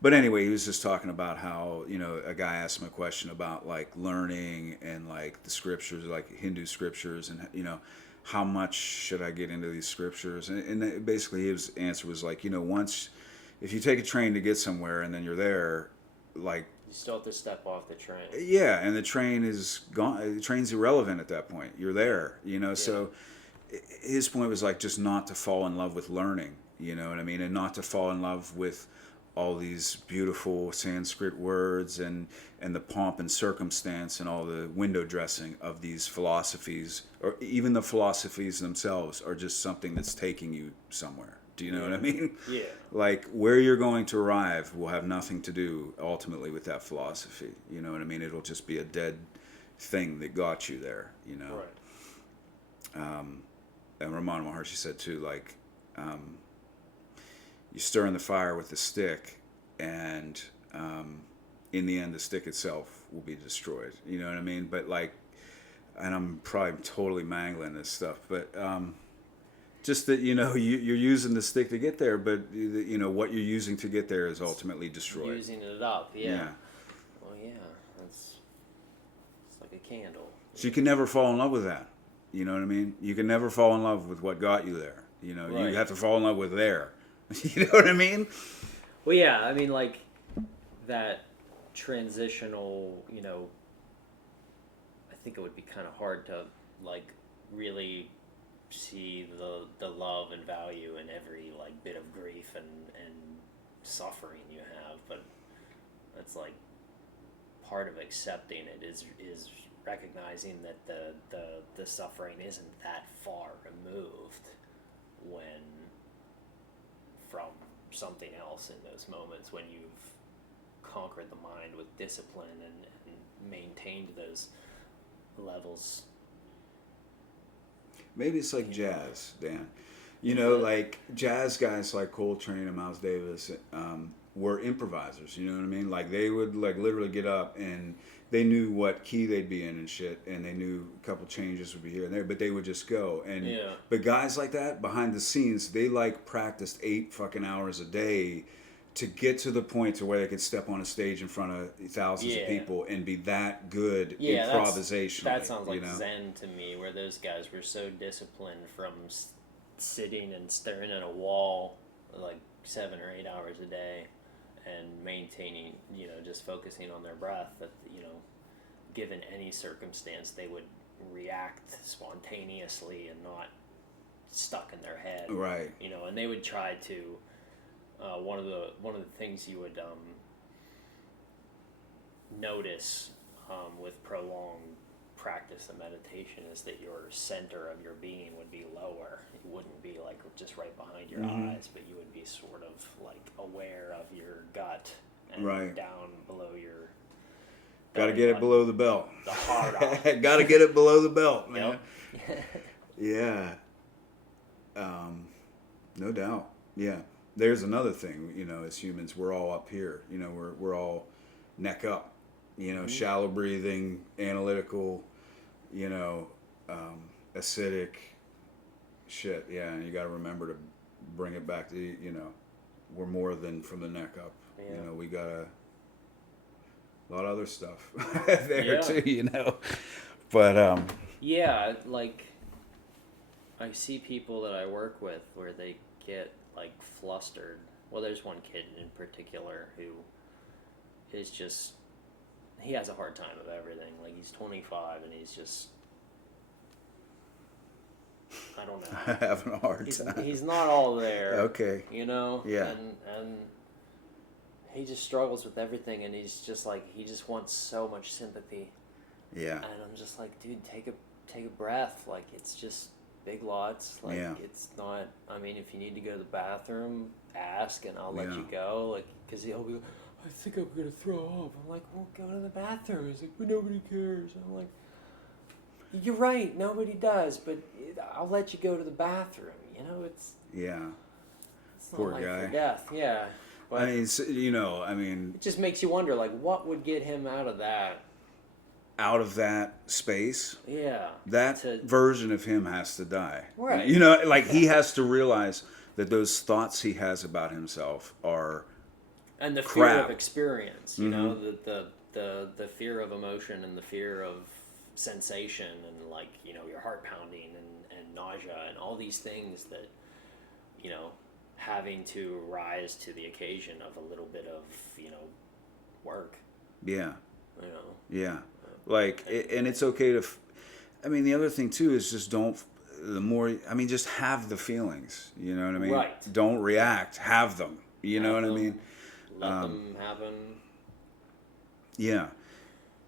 But anyway, he was just talking about how, you know, a guy asked him a question about like learning and like the scriptures, like Hindu scriptures, and, you know, how much should I get into these scriptures? And basically his answer was like, you know, if you take a train to get somewhere and then you're there, like, you still have to step off the train. Yeah, and the train is gone. The train's irrelevant at that point. You're there, you know. Yeah. So his point was like just not to fall in love with learning, you know what I mean, and not to fall in love with all these beautiful Sanskrit words and the pomp and circumstance and all the window dressing of these philosophies, or even the philosophies themselves are just something that's taking you somewhere. Do you know what I mean? Yeah. Like, where you're going to arrive will have nothing to do, ultimately, with that philosophy. You know what I mean? It'll just be a dead thing that got you there, you know? Right. And Ramana Maharshi said, too, like, you stir in the fire with the stick, and in the end, the stick itself will be destroyed. You know what I mean? But like, and I'm probably totally mangling this stuff, but just that, you know, you're using the stick to get there, but you know what you're using to get there is ultimately destroyed. Using it up, yeah. Yeah. Well, yeah, it's like a candle. So you can never fall in love with that. You know what I mean? You can never fall in love with what got you there. You know, Right. you have to fall in love with there. You know what I mean? Well, yeah, I mean, like, that transitional, you know, I think it would be kind of hard to, like, really see the love and value in every, like, bit of grief and suffering you have, but that's, like, part of accepting it is recognizing that the suffering isn't that far removed when from something else in those moments, when you've conquered the mind with discipline and maintained those levels. Maybe it's like jazz, Dan. You know, like jazz guys like Coltrane and Miles Davis were improvisers. You know what I mean? Like they would like literally get up and they knew what key they'd be in and shit, and they knew a couple changes would be here and there, but they would just go. And but guys like that behind the scenes, they like practiced 8 fucking hours a day to get to the point to where they could step on a stage in front of thousands of people and be that good improvisationally. That sounds like, you know? Zen to me, where those guys were so disciplined from sitting and staring at a wall like 7 or 8 hours a day and maintaining, you know, just focusing on their breath, that, you know, given any circumstance, they would react spontaneously and not stuck in their head. Right. You know, and they would try to, one of the things you would notice with prolonged practice of meditation is that your center of your being would be lower. It wouldn't be like just right behind your eyes, but you would be sort of like aware of your gut and down below your Got to get it below the belt. The heart. Got to get it below the belt, man. Yep. Yeah. No doubt. Yeah. There's another thing, you know, as humans, we're all up here. You know, we're all neck up. You know, shallow breathing, analytical, you know, acidic shit. Yeah, and you got to remember to bring it back to, you know, we're more than from the neck up. Yeah. You know, we got a lot of other stuff there too, you know. But yeah, like I see people that I work with where they get like flustered. Well, there's one kid in particular who is just, he has a hard time of everything. Like he's 25 and he's just, I don't know. Having a hard time. He's not all there. Okay. You know? Yeah. And he just struggles with everything, and he's just like, he just wants so much sympathy. Yeah. And I'm just like, dude, take a breath. Like, it's just Big Lots. Like, it's not, I mean, if you need to go to the bathroom, ask and I'll let you go. Like, because he'll be like, I think I'm going to throw up. I'm like, well, go to the bathroom. He's like, but nobody cares. I'm like, you're right, nobody does, but I'll let you go to the bathroom. You know, it's not poor life guy. or death. Yeah. But I mean, you know, I mean, it just makes you wonder, like, what would get him out of that? Out of that space? Yeah. That version of him has to die. Right. You know, like he has to realize that those thoughts he has about himself are and the crap. Fear of experience, you know, the fear of emotion and the fear of sensation and, like, you know, your heart pounding and nausea and all these things that, you know, having to rise to the occasion of a little bit of, you know, work. Yeah. You know. Yeah. Like, and it's okay to, I mean, the other thing too is just just have the feelings, you know what I mean? Right. Don't react, have them, you know what I mean? Let them happen. Yeah.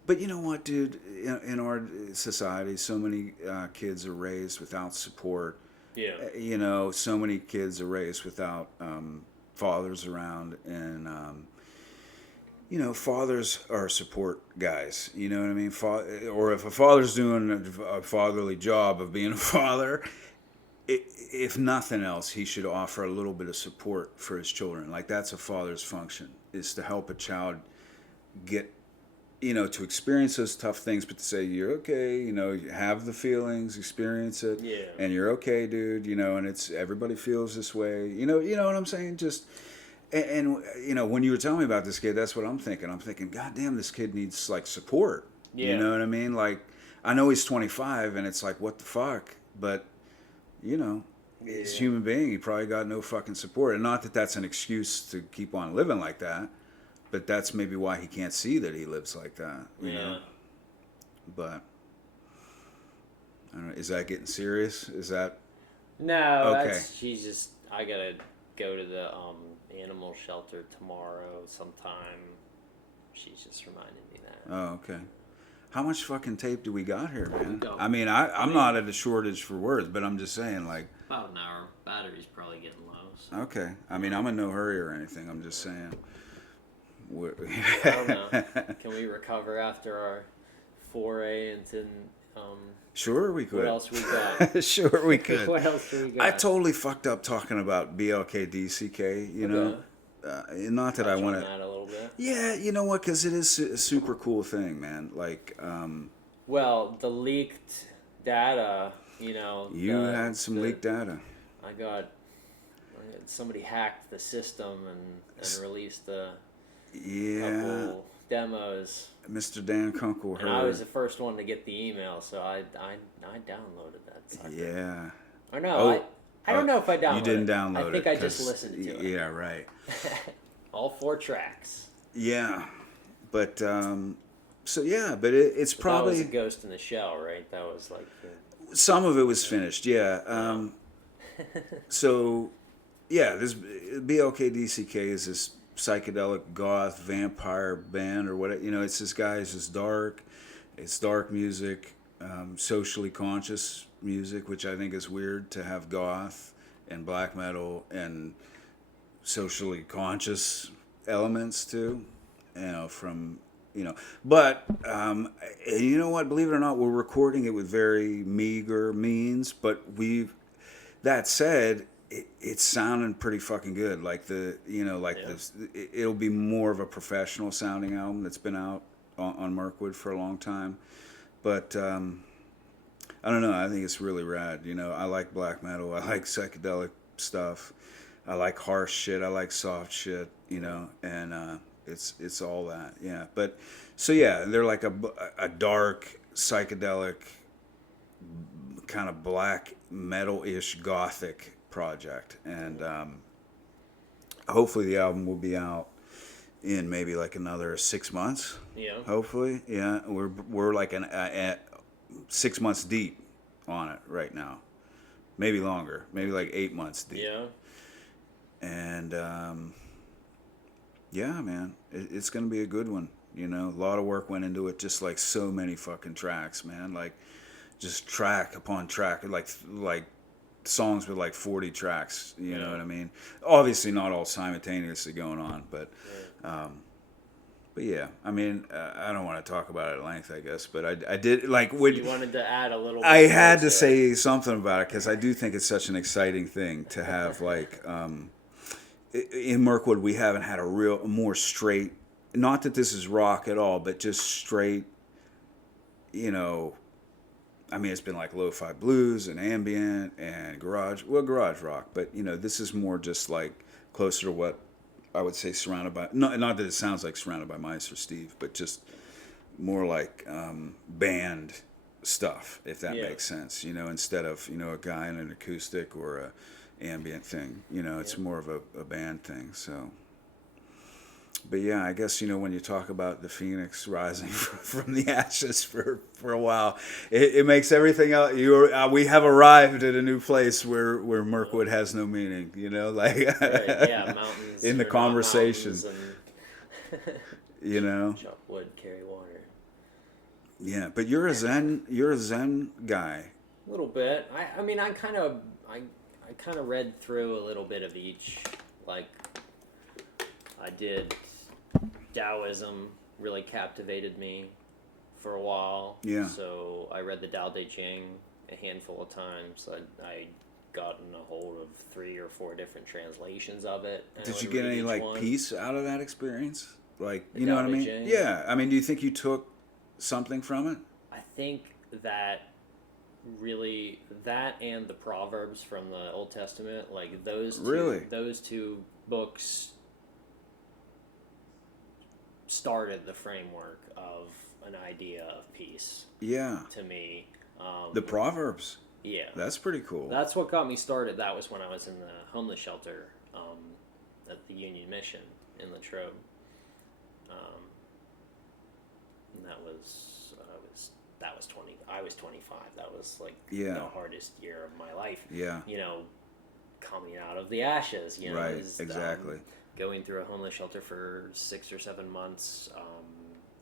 But you know what, dude? In our society, so many kids are raised without support. Yeah. You know, so many kids are raised without fathers around. And, you know, fathers are support guys. You know what I mean? Or if a father's doing a fatherly job of being a father, if nothing else, he should offer a little bit of support for his children. Like, that's a father's function, is to help a child get to experience those tough things, but to say you're okay, you have the feelings, experience it, Yeah. and you're okay, dude, and it's everybody feels this way, you know what I'm saying? Just and when you were telling me about this kid, that's what I'm thinking. I'm thinking, God damn, this kid needs like support. Yeah. You know what I mean? Like, I know he's 25, and it's like, what the fuck? But he's a human being. He probably got no fucking support, and not that that's an excuse to keep on living like that. But that's maybe why he can't see that he lives like that, you know? But, I don't know, is that getting serious? Is that... No, okay. I gotta go to the animal shelter tomorrow sometime. She's just reminding me that. Oh, okay. How much fucking tape do we got here, man? Go. I mean, I'm not at a shortage for words, but I'm just saying, like... About an hour. Battery's probably getting low. So. Okay. I mean, I'm in no hurry or anything. I'm just saying... I don't know. Can we recover after our foray into? Sure, we could. What else we got? Sure, we could. What else do we got? I totally fucked up talking about BLKDCK. You know, not that I want to. That a little bit. Yeah, you know what? Because it is a super cool thing, man. Like. Well, the leaked data. You had some leaked data. Somebody hacked the system and released the. Yeah. Couple demos. Mr. Dan Kunkel heard. And I was the first one to get the email, so I downloaded that sucker. Yeah. Or no, I don't know if I downloaded it. You didn't download it. I think I just listened to it. Yeah, right. All 4 tracks. Yeah. But, but it's probably... That was a Ghost in the Shell, right? That was like... Some of it was finished, yeah. So, yeah, this BLKDCK is this psychedelic goth vampire band or whatever. It's this guy. It's just dark. It's dark music, socially conscious music, which I think is weird to have goth and black metal and socially conscious elements too. But you know what? Believe it or not, we're recording it with very meager means. But that said. It's sounding pretty fucking good. Like it'll be more of a professional sounding album that's been out on Mirkwood for a long time. But I don't know. I think it's really rad. I like black metal. I like psychedelic stuff. I like harsh shit. I like soft shit. And it's all that. Yeah. But so yeah, they're like a dark psychedelic kind of black metal-ish gothic project, and hopefully the album will be out in maybe like another 6 months. Yeah. Hopefully, yeah. We're like at 6 months deep on it right now, maybe longer, maybe like 8 months deep. Yeah. And yeah, man, it's gonna be a good one. A lot of work went into it, just like so many fucking tracks, man. Like just track upon track, like songs with like 40 tracks, you know what I mean? Obviously not all simultaneously going on, but yeah, I mean, I don't want to talk about it at length, I guess, but I did, like, you wanted to add a little bit. I had to say something about it, because I do think it's such an exciting thing to have, like, in Mirkwood, we haven't had a more straight, not that this is rock at all, but just straight, I mean, it's been like lo-fi blues and ambient and garage rock, but this is more just like closer to what I would say surrounded by, not that it sounds like Surrounded by Mice or Steve, but just more like band stuff, if that makes sense, instead of, a guy in an acoustic or a ambient thing, it's more of a band thing, so. But yeah, I guess, when you talk about the phoenix rising from the ashes for a while, it makes everything else. We have arrived at a new place where Mirkwood has no meaning, like right, yeah, mountains in the conversation. Chop wood, carry water. Yeah, but you're a Zen guy. A little bit. I mean, I kind of read through a little bit of each. Like, I did. Taoism really captivated me for a while. Yeah. So I read the Tao Te Ching a handful of times. I gotten a hold of 3 or 4 different translations of it. Did you get any like peace out of that experience? Like, The you know what I Tao Te mean? Ching. Yeah. I mean, do you think you took something from it? I think that really that and the Proverbs from the Old Testament, like Really? those two books started the framework of an idea of peace Yeah. to me. The Proverbs. Yeah, That's pretty cool. that's what got me started. That was when I was in the homeless shelter at the Union Mission in Latrobe. And that was 20. I was 25. That was like Yeah. the hardest year of my life. Yeah. You know, coming out of the ashes. You know, Right, is, exactly. Going through a homeless shelter for 6 or 7 months,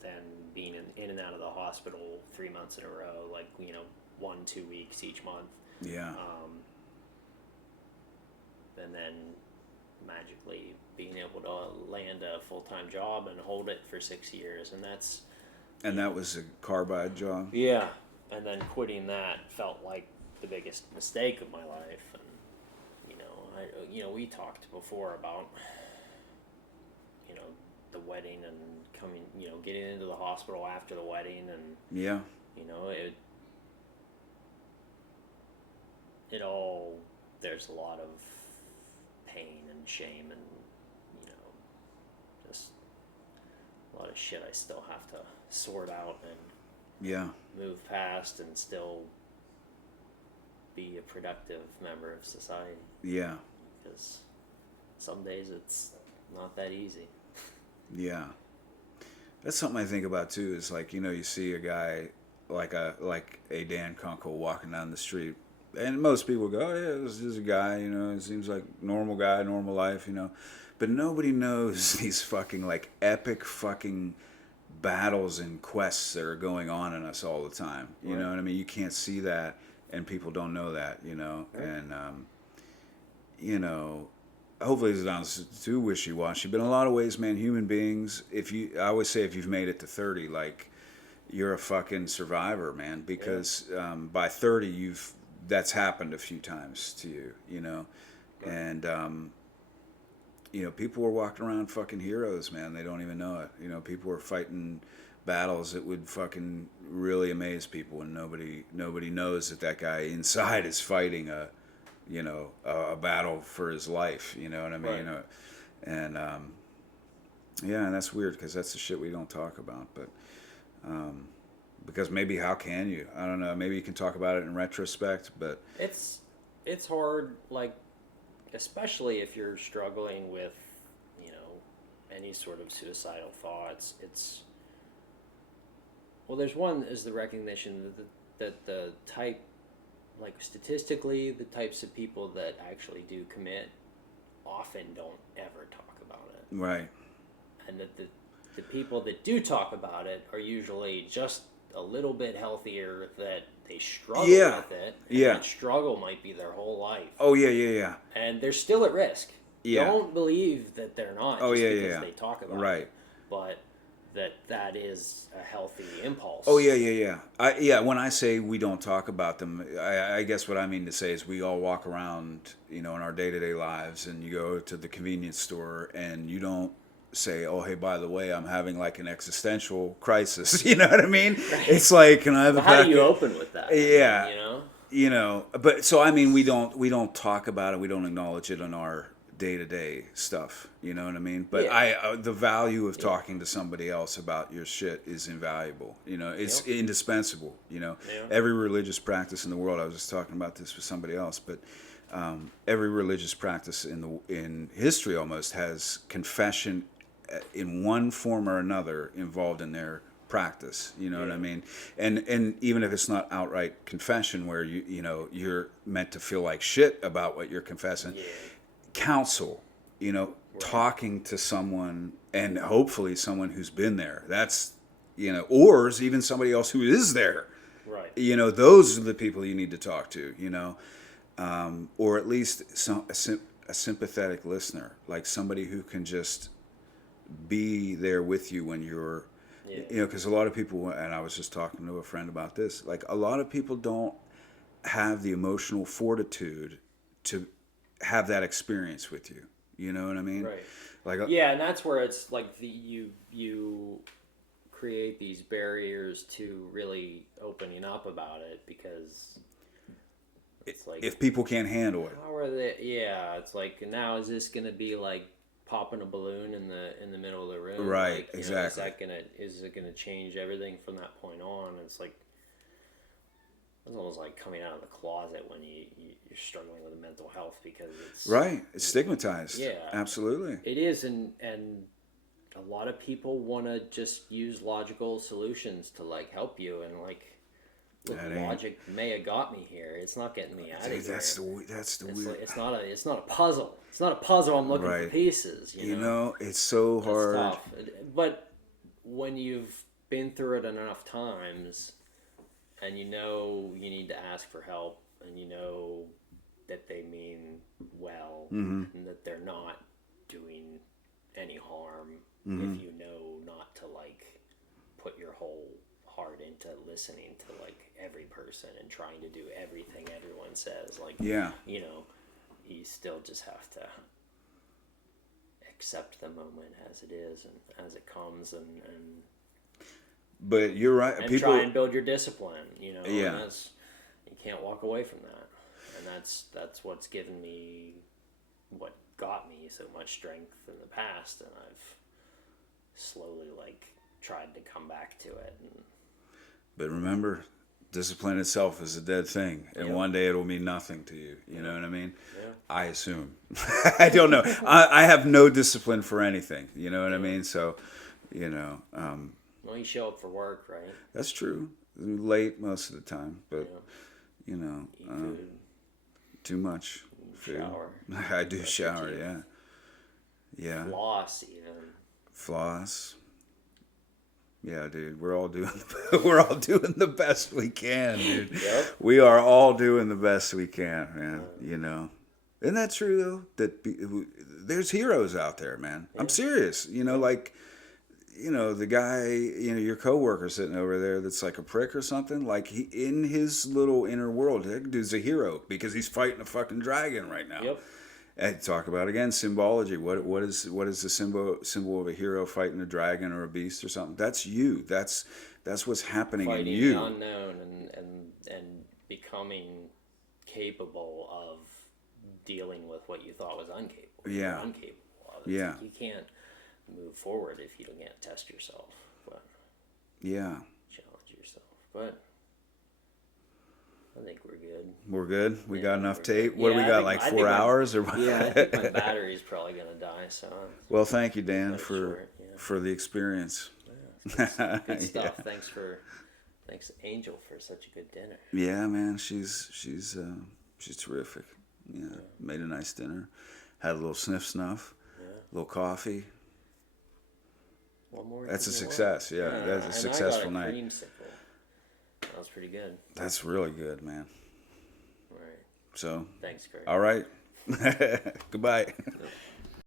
then being in and out of the hospital 3 months in a row, like 1-2 weeks each month. Yeah. And then magically being able to land a full-time job and hold it for 6 years, and that was a carbide job? yeah. And then quitting that felt like the biggest mistake of my life. And we talked before about the wedding and coming, getting into the hospital after the wedding, and Yeah. it all, there's a lot of pain and shame and just a lot of shit I still have to sort out and Yeah. move past and still be a productive member of society, Yeah. because some days it's not that easy. Yeah. That's something I think about too, is like, you see a guy like a Dan Kunkel walking down the street, and most people go, oh, yeah, this is a guy, it seems like normal guy, normal life, but nobody knows these fucking like epic fucking battles and quests that are going on in us all the time. You know what I mean? You can't see that, and people don't know that, Right. and hopefully it's not too wishy-washy, but in a lot of ways, man, human beings, I always say if you've made it to 30, like, you're a fucking survivor, man, because by 30 that's happened a few times to you, Right. and people were walking around fucking heroes, man. They don't even know it. People were fighting battles that would fucking really amaze people, and nobody knows that guy inside is fighting a battle for his life. You know what I mean? Right. And and that's weird, because that's the shit we don't talk about. But because maybe, how can you? I don't know. Maybe you can talk about it in retrospect, but It's hard, like, especially if you're struggling with, any sort of suicidal thoughts. There's one is the recognition that the type, like statistically, the types of people that actually do commit often don't ever talk about it. right. And that the people that do talk about it are usually just a little bit healthier, that they struggle Yeah. with it. And Yeah. that struggle might be their whole life. Oh yeah. And they're still at risk. Yeah. Don't believe that they're not just because they talk about Right. it. But that is a healthy impulse. Oh yeah. When I say we don't talk about them, I guess what I mean to say is we all walk around, in our day-to-day lives, and you go to the convenience store and you don't say, oh, hey, by the way, I'm having like an existential crisis. You know what I mean? Right. It's like, can I have a How pack do you of- open with that? Yeah. But so I mean, we don't talk about it. We don't acknowledge it in our day-to-day stuff. You know what I mean? But Yeah. the value of talking to somebody else about your shit is invaluable. It's indispensable. Yeah. Every religious practice in the world. I was just talking about this with somebody else, but every religious practice in history almost has confession in one form or another involved in their practice. You know what I mean? And even if it's not outright confession, where you're meant to feel like shit about what you're confessing, counsel, talking to someone, and hopefully someone who's been there. That's or even somebody else who is there. Right. Those are the people you need to talk to. Or at least a sympathetic listener, like somebody who can just be there with you when you're, because a lot of people, and I was just talking to a friend about this, like a lot of people don't have the emotional fortitude to have that experience with you. You know what I mean? Right. Like Yeah, and that's where it's like you create these barriers to really opening up about it, because it's like, if people can't handle it. how are they? Yeah, it's like, now is this gonna be like popping a balloon in the middle of the room? Right, Like, exactly. Is it gonna change everything from that point on? It's like, it's almost like coming out of the closet when you're struggling with mental health, because it's Right. It's stigmatized. Yeah, Absolutely. it is, and a lot of people want to just use logical solutions to like help you, and like, look, logic may have got me here. It's not getting me out of here. That's the weird. Like, it's not a puzzle. It's not a puzzle. I'm looking for pieces. You know, it's so hard. It's tough. But when you've been through it enough times, and you know you need to ask for help, and you know that they mean well, and that they're not doing any harm, if you know not to like put your whole heart into listening to like every person and trying to do everything everyone says, like, Yeah. you know, you still just have to accept the moment as it is and as it comes, and But you're right. and People try and build your discipline, you know. Yeah. And you can't walk away from that, and that's what's given me, what got me so much strength in the past, and I've slowly like tried to come back to it. And But remember, discipline itself is a dead thing, and one day it'll mean nothing to you. You know what I mean? Yeah. I assume. I don't know. I have no discipline for anything. You know what I mean? So, you know, well, you show up for work, right? that's true. Late most of the time, but you know, Eat food, too much food. shower. I do shower. Yeah. Yeah. Floss, even. Floss. Yeah, dude, we're all doing the best we can, dude. Yep. We are all doing the best we can, man. You know, isn't that true though? There's heroes out there, man. I'm serious. You know, like, you know, the guy, you know, your coworker sitting over there that's like a prick or something. Like, he, in his little inner world, that dude's a hero because he's fighting a fucking dragon right now. Yep. And talk about again symbology. What is the symbol of a hero fighting a dragon or a beast or something? That's you. That's what's happening Fighting in you. the unknown and becoming capable of dealing with what you thought was incapable. Yeah. You're incapable of. It's Yeah. like you can't move forward if you can't test yourself, but Yeah. challenge yourself. But I think we're good. We're good. We got enough we're tape. good. What do Yeah, we got? I Like think 4 my- hours or what? Yeah, I think my battery's probably gonna die. So. Well, thank you, Dan, That's for short, yeah. for the experience. Yeah, good stuff. Yeah. Thanks, Angel, for such a good dinner. Yeah, man, she's terrific. Yeah, made a nice dinner. Had a little snuff, Yeah. a little coffee. One more. That's a you want? success. Yeah, that's a and successful I got a night. creamsicle. That was pretty good. That's really good, man. All right. So, Thanks, Kurt. all right. Goodbye. Yep.